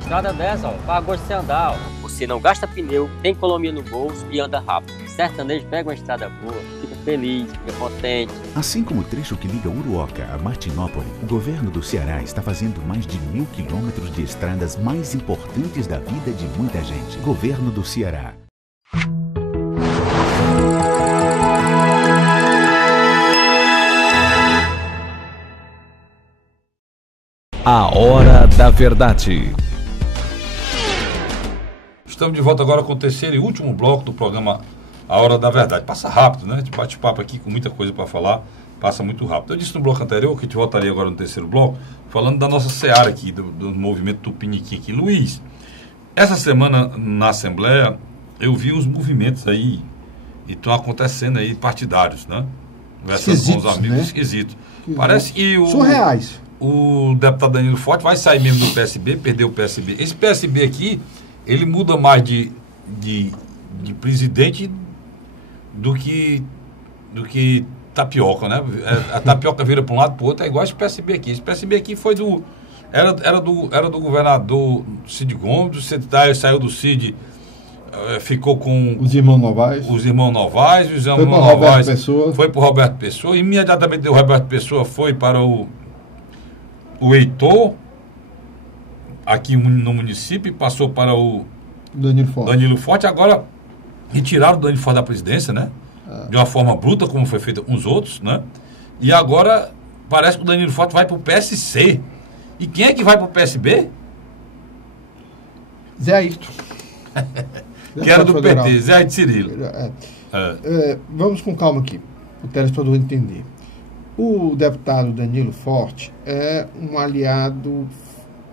Estrada dessa, ó, para gosto de você andar, ó. Você não gasta pneu, tem economia no bolso e anda rápido. Sertanejo pega uma estrada boa, fica feliz, fica contente. Assim como o trecho que liga Uruoca a Martinópole, o governo do Ceará está fazendo mais de 1.000 quilômetros de estradas mais importantes da vida de muita gente. Governo do Ceará. A Hora da Verdade. Estamos de volta agora com o terceiro e último bloco do programa A Hora da Verdade. Passa rápido, né? A gente bate papo aqui com muita coisa para falar, passa muito rápido. Eu disse no bloco anterior que a gente voltaria agora no terceiro bloco, falando da nossa seara aqui, do movimento Tupiniquim aqui. Luiz, essa semana na Assembleia eu vi os movimentos aí, e estão acontecendo aí partidários, né? Conversando com os amigos, né? Esquisito. Parece que surreais. O deputado Danilo Forte vai sair mesmo do PSB, perdeu o PSB. Esse PSB aqui, ele muda mais de presidente do que tapioca, né? A tapioca vira para um lado para o outro, é igual esse PSB aqui. Esse PSB aqui foi era do governador Cid Gomes, saiu do Cid, ficou com os irmãos Novaes. Foi para o Roberto Pessoa, imediatamente o Roberto Pessoa foi para o Heitor, aqui no município, passou para o Danilo Forte. Agora retiraram o Danilo Forte da presidência, né? De uma forma bruta, como foi feita com os outros, né? E agora parece que o Danilo Forte vai para o PSC. E quem é que vai para o PSB? Zé Ayrton. Que era do Federal. PT, Zé de Cirilo. Vamos com calma aqui, o telespectador entender. O deputado Danilo Forte é um aliado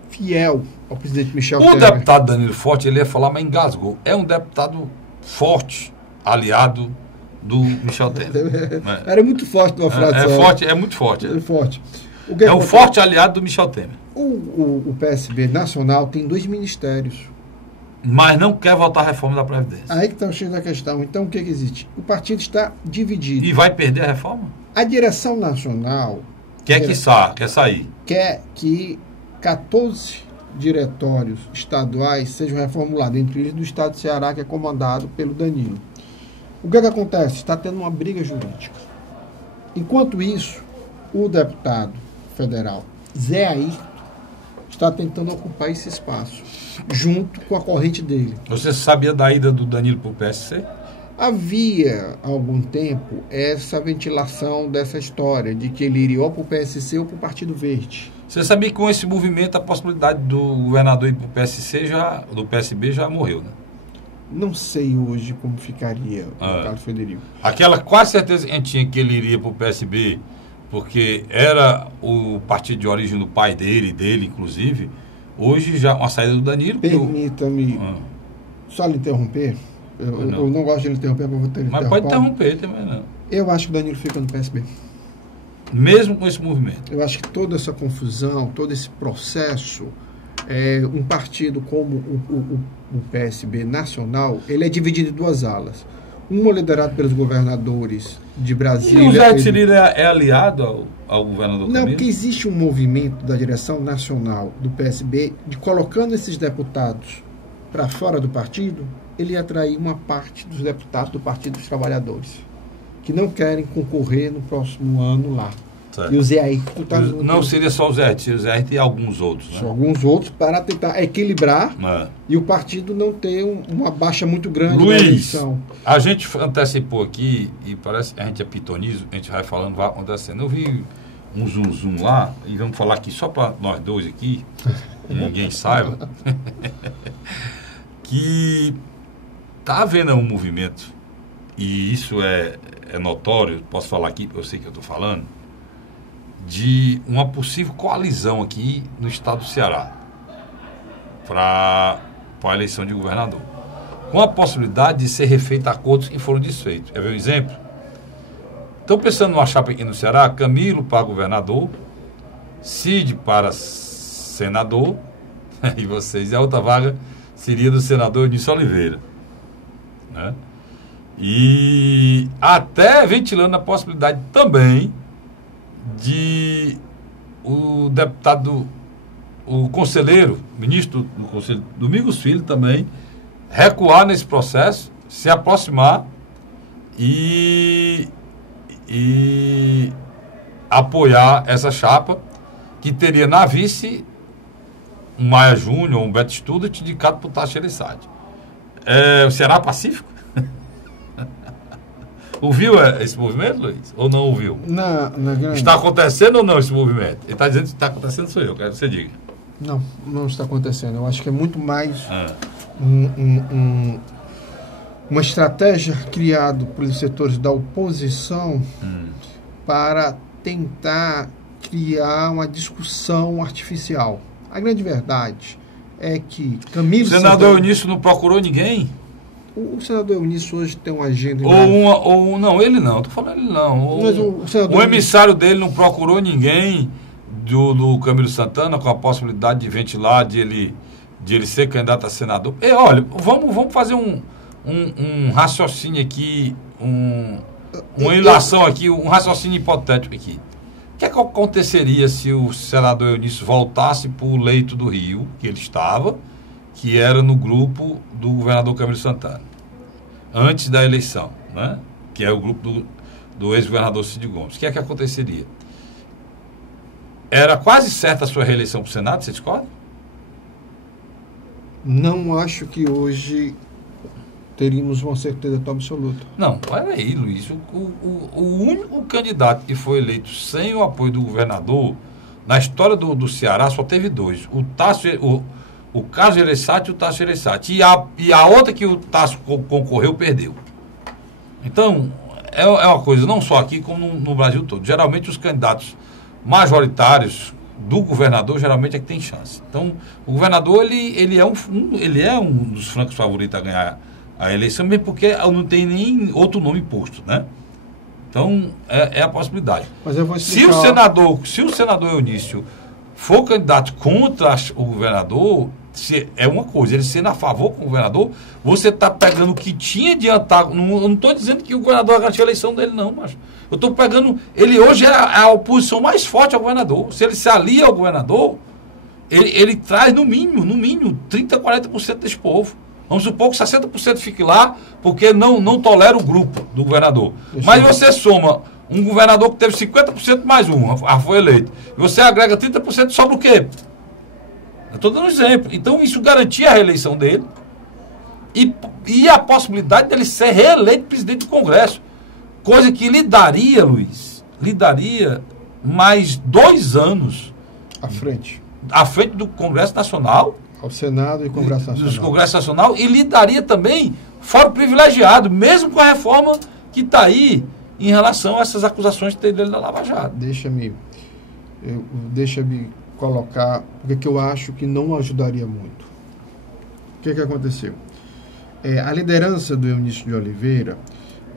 fiel ao presidente Michel Temer. O deputado Danilo Forte, ele ia falar, mas engasgou. É um deputado forte, aliado do Michel Temer. Era muito forte numa frase. É muito forte. É forte. O forte aliado do Michel Temer. O PSB nacional tem 2 ministérios. Mas não quer votar a reforma da Previdência. Aí que está o cheio da questão. Então, o que existe? O partido está dividido. E vai perder a reforma? A direção nacional quer sair. Quer que 14 diretórios estaduais sejam reformulados, entre eles do estado do Ceará, que é comandado pelo Danilo. O que acontece? Está tendo uma briga jurídica. Enquanto isso, o deputado federal Zé Ayrton está tentando ocupar esse espaço, junto com a corrente dele. Você sabia da ida do Danilo para o PSC? Havia, há algum tempo, essa ventilação dessa história, de que ele iria ou para o PSC ou para o Partido Verde. Você sabia que com esse movimento a possibilidade do governador ir para o PSC, do PSB, já morreu, né? Não sei hoje como ficaria o Carlos Frederico. Aquela quase certeza que a gente tinha que ele iria para o PSB, porque era o partido de origem do pai dele inclusive, hoje já uma saída do Danilo. Permita-me só lhe interromper. Eu não gosto de lhe interromper, mas vou ter que Mas pode interromper também, não. Eu acho que o Danilo fica no PSB. Mesmo com esse movimento? Eu acho que toda essa confusão, todo esse processo, um partido como o PSB nacional, ele é dividido em 2 alas. Uma liderada pelos governadores de Brasília. E o Zé de Cirilo é aliado ao governador? Não, porque existe um movimento da direção nacional do PSB de colocando esses deputados para fora do partido, ele ia atrair uma parte dos deputados do Partido dos Trabalhadores, que não querem concorrer no próximo ano lá. Certo. E o Zé Ayrton está junto. Não seria só o Zé Ayrton e alguns outros, né? Só alguns outros para tentar equilibrar e o partido não ter uma baixa muito grande na eleição. A gente antecipou aqui e parece que a gente é pitonizo, a gente vai falando, vai acontecendo. Eu vi um zoom lá e vamos falar aqui só para nós dois aqui, que ninguém saiba, que está havendo um movimento, e isso é notório, posso falar aqui, eu sei que eu estou falando, de uma possível coalizão aqui no estado do Ceará para a eleição de governador, com a possibilidade de ser refeito acordos que foram desfeitos. Quer ver um exemplo? Estão pensando numa chapa aqui no Ceará, Camilo para governador, Cid para senador, e vocês, e a outra vaga seria do senador Eunício Oliveira, né? E até ventilando a possibilidade também de o deputado, o conselheiro, ministro do Conselho, Domingos Filho, também recuar nesse processo, se aproximar e apoiar essa chapa, que teria na vice um Maia Júnior, um Beto Student, indicado por Tasso Gereissati. O Ceará Pacífico? Ouviu esse movimento, Luiz? Ou não ouviu? Está acontecendo ou não esse movimento? Ele está dizendo que está acontecendo, sou eu, quero que você diga. Não está acontecendo. Eu acho que é muito mais uma estratégia criada pelos setores da oposição para tentar criar uma discussão artificial. A grande verdade é que Camilo... O senador Eunício não procurou ninguém? O senador Eunício hoje tem uma agenda... Não, ele não, estou falando ele não. O emissário dele não procurou ninguém do Camilo Santana com a possibilidade de ventilar, de ele ser candidato a senador. Olha, vamos fazer um raciocínio aqui, uma ilação aqui, um raciocínio hipotético aqui. O que aconteceria se o senador Eunício voltasse para o leito do Rio, que ele estava, que era no grupo do governador Camilo Santana, antes da eleição, né? Que é o grupo do ex-governador Cid Gomes? O que aconteceria? Era quase certa a sua reeleição para o Senado, você discorda? Não acho que hoje teríamos uma certeza tão absoluta. Não, olha aí, Luiz. O único candidato que foi eleito sem o apoio do governador, na história do Ceará, só teve dois. O Carlos Gereissati e o Tasso Gereissati. E a outra que o Tasso concorreu, perdeu. Então, é uma coisa, não só aqui, como no Brasil todo. Geralmente, os candidatos majoritários do governador, geralmente é que tem chance. Então, o governador, ele é um dos francos favoritos a ganhar a eleição, mesmo porque não tem nem outro nome posto, né? Então, é a possibilidade. Mas eu vou explicar... Se o senador Eunício for candidato contra o governador, é uma coisa, ele sendo a favor com o governador, você está pegando o que tinha de antagonismo. Eu não estou dizendo que o governador garantiu a eleição dele, não, mas eu estou pegando... Ele hoje é a oposição mais forte ao governador. Se ele se alia ao governador, ele traz no mínimo 30%, 40% desse povo. Vamos supor que 60% fique lá, porque não tolera o grupo do governador. Mas você soma um governador que teve 50% mais foi eleito. E você agrega 30%, sobra o quê? Eu estou dando um exemplo. Então, isso garantia a reeleição dele e a possibilidade dele ser reeleito presidente do Congresso. Coisa que lhe daria, Luiz, mais 2 anos à frente do Congresso Nacional, ao Senado e Congresso Nacional. Do Congresso Nacional, e lhe daria também fórum privilegiado, mesmo com a reforma que está aí em relação a essas acusações que tem dele da Lava Jato. Deixa-me colocar, porque eu acho que não ajudaria muito. O que aconteceu? A liderança do Eunício de Oliveira,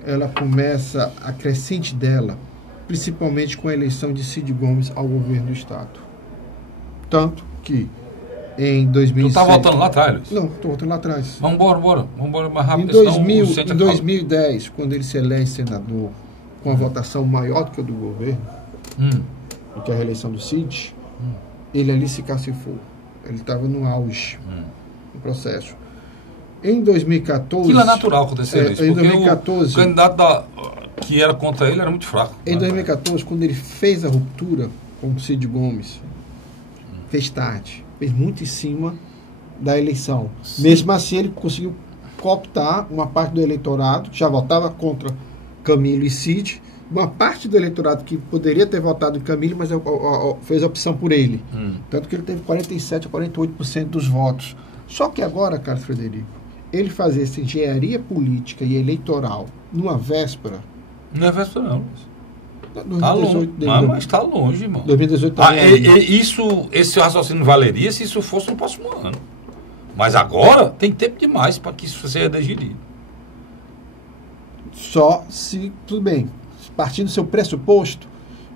ela começa, a crescente dela, principalmente com a eleição de Cid Gomes ao governo do Estado. Tanto que em 2006... Tu está voltando lá atrás, Luiz? Não, estou voltando lá atrás. Vamos embora mais rápido. Em 2010, quando ele se elege senador, com a votação maior do que a do governo, do que a reeleição do Cid, ele ali se cacifou. Ele estava no auge do processo. Em 2014... Aquilo é natural acontecer isso, em porque 2014, o candidato que era contra ele era muito fraco. Em 2014, quando ele fez a ruptura com o Cid Gomes, fez tarde, fez muito em cima da eleição. Sim. Mesmo assim, ele conseguiu cooptar uma parte do eleitorado, que já votava contra Camilo e Cid, uma parte do eleitorado que poderia ter votado em Camilo, mas fez a opção por ele. Tanto que ele teve 47% a 48% dos votos. Só que agora, Carlos Frederico, ele fazer essa engenharia política e eleitoral numa véspera... Não é véspera, não. 2018, mas está longe, irmão. 2018 esse raciocínio valeria se isso fosse no próximo ano. Mas agora tem tempo demais para que isso seja digerido. Só se, tudo bem, partindo do seu pressuposto,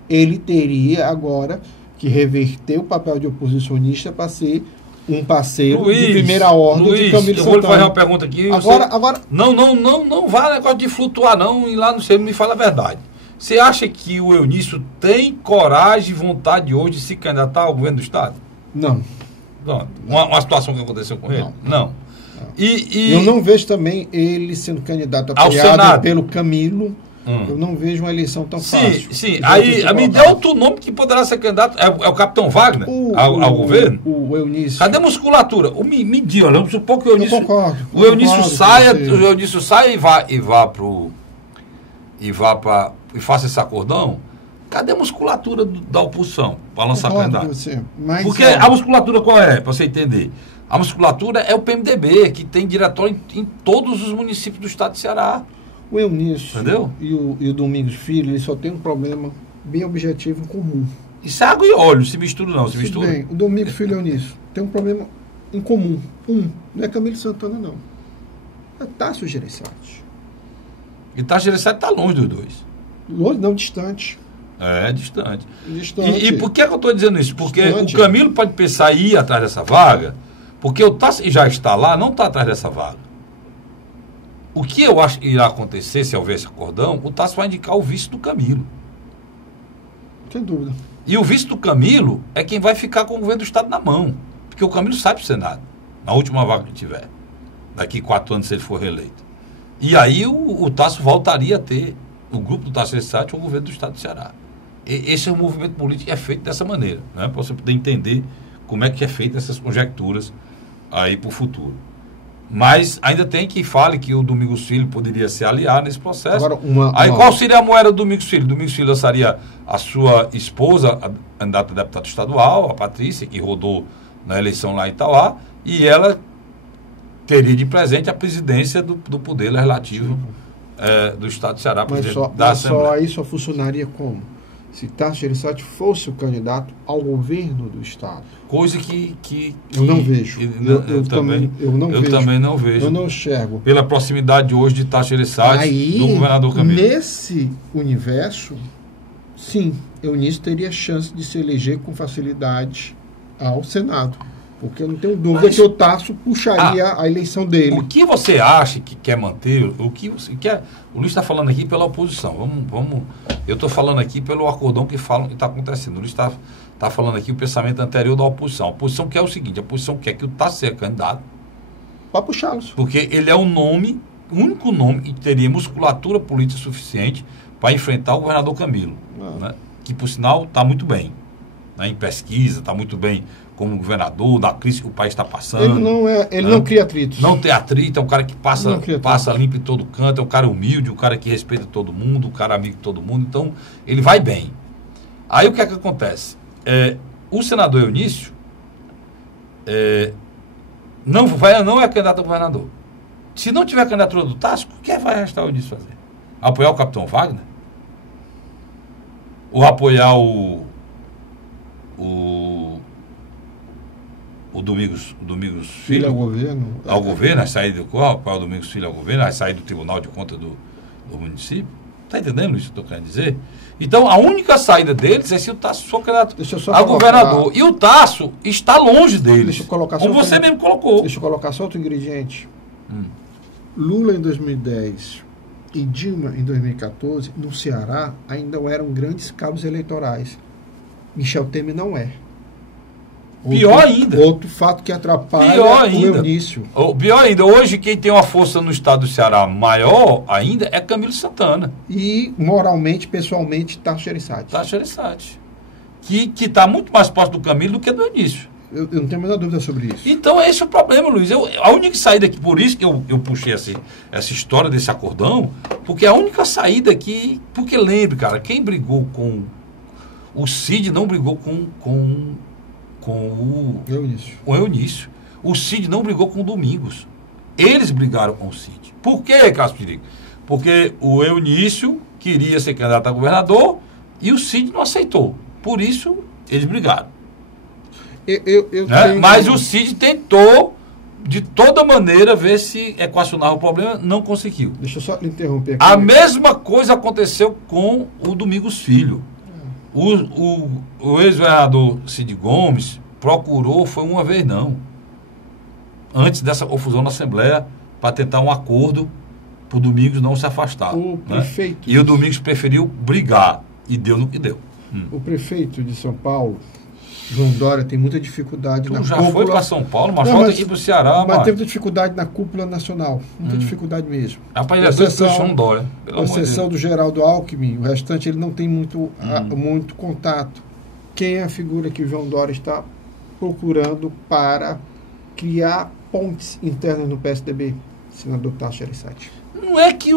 ele teria agora que reverter o papel de oposicionista para ser um parceiro Luiz, de primeira ordem Luiz, de Camilo eu vou lhe Santana. fazer uma pergunta aqui. Agora, Não vá negócio de flutuar, não, e lá no centro me fala a verdade. Você acha que o Eunício tem coragem e vontade hoje de se candidatar ao governo do Estado? não. Pronto. Uma situação que aconteceu com ele? Não. Eu não vejo também ele sendo candidato Ao apoiado Senado. pelo Camilo. Eu não vejo uma eleição tão fácil. Sim. Aí me deu outro nome que poderá ser candidato. É o Capitão Wagner ao governo? O Eunício. Cadê a musculatura? Me diga, olha, vamos supor que o Eunício. Eu concordo. O Eunício Concordo saia, com você. o Eunício saia e faça esse acordão. Cadê a musculatura da oposição para lançar Concordo candidato? com você. Mas, Porque a musculatura qual é, para você entender? A musculatura é o PMDB, que tem diretório em todos os municípios do estado de Ceará. o Eunício Entendeu? e o Domingos Filho, eles só tem um problema bem objetivo em comum. Isso é água e óleo, se mistura não, se Tudo mistura. bem, o Domingos Filho e o Eunício tem um problema em comum. Não é Camilo Santana, não. É Tássio Gereissati. E Tajereçado está longe dos dois. Longe, não, distante. É, distante. Distante. E por que eu estou dizendo isso? Porque Distante. o Camilo pode pensar em ir atrás dessa vaga, porque o Tássio já está lá, não está atrás dessa vaga. O que eu acho que irá acontecer, se houver esse acordão, o Tássio vai indicar o vice do Camilo. Sem dúvida. E o vice do Camilo é quem vai ficar com o governo do Estado na mão. Porque o Camilo sai para o Senado, na última vaga que tiver. Daqui 4 anos, se ele for reeleito. E aí o Tássio voltaria a ter, o grupo do Tássio Gereissati, o governo do Estado do Ceará. Esse é um movimento político que é feito dessa maneira, né? Para você poder entender como é que é feita essas conjecturas aí para o futuro. Mas ainda tem quem fale que o Domingos Filho poderia se aliar nesse processo. Agora, Qual seria a moeda do Domingos Filho? Domingos Filho lançaria a sua esposa, a candidata a deputada estadual, a Patrícia, que rodou na eleição lá em Itauá, e ela teria de presente a presidência do Poder Legislativo do Estado de Ceará, Mas presidente só, da Assembleia. aí só funcionaria como? Se Tássio Gereissati fosse o candidato ao governo do Estado. Coisa que Eu não vejo. Eu também não vejo. Eu não enxergo. Pela proximidade hoje de Tássio Gereissati Aí, do governador Camilo. nesse universo, sim, Eunício teria chance de se eleger com facilidade ao Senado. Porque eu não tenho dúvida que o Tássio puxaria a eleição dele. O que você acha que quer manter? O que você quer? O Luiz está falando aqui pela oposição. Eu estou falando aqui pelo acordão que está acontecendo. O Luiz está falando aqui o pensamento anterior da oposição. A oposição quer o seguinte: a oposição quer que o Tássio seja candidato, Para puxá-los. porque ele é o único nome que teria musculatura política suficiente para enfrentar o governador Camilo, né? Que, por sinal, está muito bem, né? Em pesquisa, está muito bem como governador, da crise que o país está passando. Ele não cria atritos. Não tem atrito, é um cara que passa Não limpo em todo canto, é um cara humilde, um cara que respeita todo mundo, um cara amigo de todo mundo, então ele vai bem. Aí o que é que acontece? O senador Eunício não é candidato a governador. Se não tiver candidatura do Tássio, o que vai restar o Eunício fazer? Apoiar o Capitão Wagner? Ou apoiar o Domingos Filho ao governo. ao governo, vai sair do apoiar o Domingos Filho ao governo, vai sair do Tribunal de Contas do município? Está entendendo isso que eu estou querendo dizer? Então, a única saída deles é se o Tássio for candidato a governador. E o Tássio está longe deles. Deixa eu colocar como você mesmo colocou. Deixa eu colocar só outro ingrediente. Lula em 2010 e Dilma em 2014, no Ceará, ainda eram grandes cabos eleitorais. Michel Temer não é. Pior ainda. Outro fato que atrapalha o Eunício. Pior ainda, hoje quem tem uma força no estado do Ceará maior ainda é Camilo Santana. E moralmente, pessoalmente, Tássio Gereissati. Tássio Gereissati. Que está muito mais próximo do Camilo do que do Eunício. Eu não tenho a menor dúvida sobre isso. Então esse é o problema, Luiz. A única saída aqui, por isso que eu puxei essa história desse acordão, porque a única saída aqui, porque lembre, cara, quem brigou com o Cid não brigou com o Eunício. O Cid não brigou com o Domingos. Eles brigaram com o Cid. Por quê, Cássio Perigo? Porque o Eunício queria ser candidato a governador e o Cid não aceitou. Por isso, eles brigaram. Mas o Cid tentou, de toda maneira, ver se equacionava o problema, não conseguiu. Deixa eu só interromper aqui. A mesma coisa aconteceu com o Domingos Filho. O ex-governador Cid Gomes procurou, foi uma vez não. antes dessa confusão na Assembleia, para tentar um acordo para o Domingos não se afastar. O prefeito... E o Domingos preferiu brigar, e deu no que deu. O prefeito de São Paulo, João Dória, tem muita dificuldade na já cúpula... foi para São Paulo, mas volta aqui para o Ceará. Mas tem muita dificuldade na cúpula nacional. Muita dificuldade mesmo. Rapaz, ele é João Dória. Com exceção do Geraldo Alckmin, o restante ele não tem muito contato. Quem é a figura que o João Dória está procurando para criar pontes internas no PSDB? Senador Tasso Gereissati. Não é que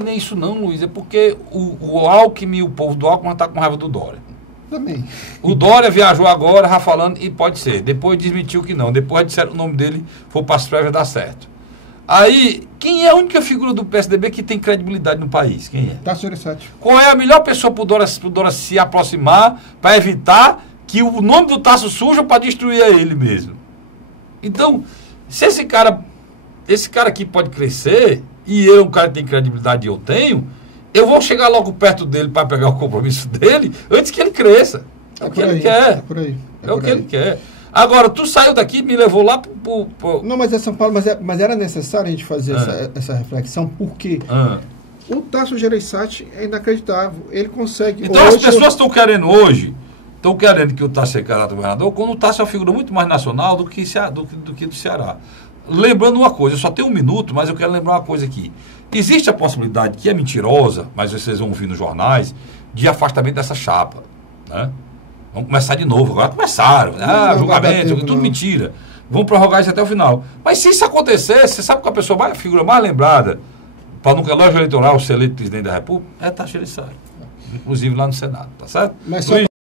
nem isso não, Luiz. É porque o Alckmin, o povo do Alckmin está com raiva do Dória. Também. O Dória viajou agora, já falando, e pode ser. Depois desmentiu que não. Depois disseram o nome dele, foi para as prévias dar certo. Aí, quem é a única figura do PSDB que tem credibilidade no país? Quem é? Tasso Gereissati. Qual é a melhor pessoa para o Dória se aproximar para evitar que o nome do Tasso surja para destruir a ele mesmo? Então, se esse cara aqui pode crescer, e eu, um cara que tem credibilidade e eu tenho, eu vou chegar logo perto dele para pegar o compromisso dele antes que ele cresça. É o que ele quer. É por aí. É o que ele quer. Agora, tu saiu daqui e me levou lá pro... Não, mas é São Paulo, mas era necessário a gente fazer essa reflexão, porque o Tasso Gereissati é inacreditável. Ele consegue... Então as pessoas estão querendo hoje, que o Tasso seja candidato a governador, quando o Tasso é uma figura muito mais nacional do que do Ceará. Lembrando uma coisa, eu só tenho 1 minuto, mas eu quero lembrar uma coisa aqui. Existe a possibilidade, que é mentirosa, mas vocês vão ouvir nos jornais, de afastamento dessa chapa, né? Vamos começar de novo. Agora começaram. Julgamento, tudo mentira. Vamos prorrogar isso até o final. Mas se isso acontecer, você sabe que a figura mais lembrada para no relógio eleitoral ser eleito presidente da República é Tasso Gereissati. Inclusive lá no Senado, tá certo? Mas só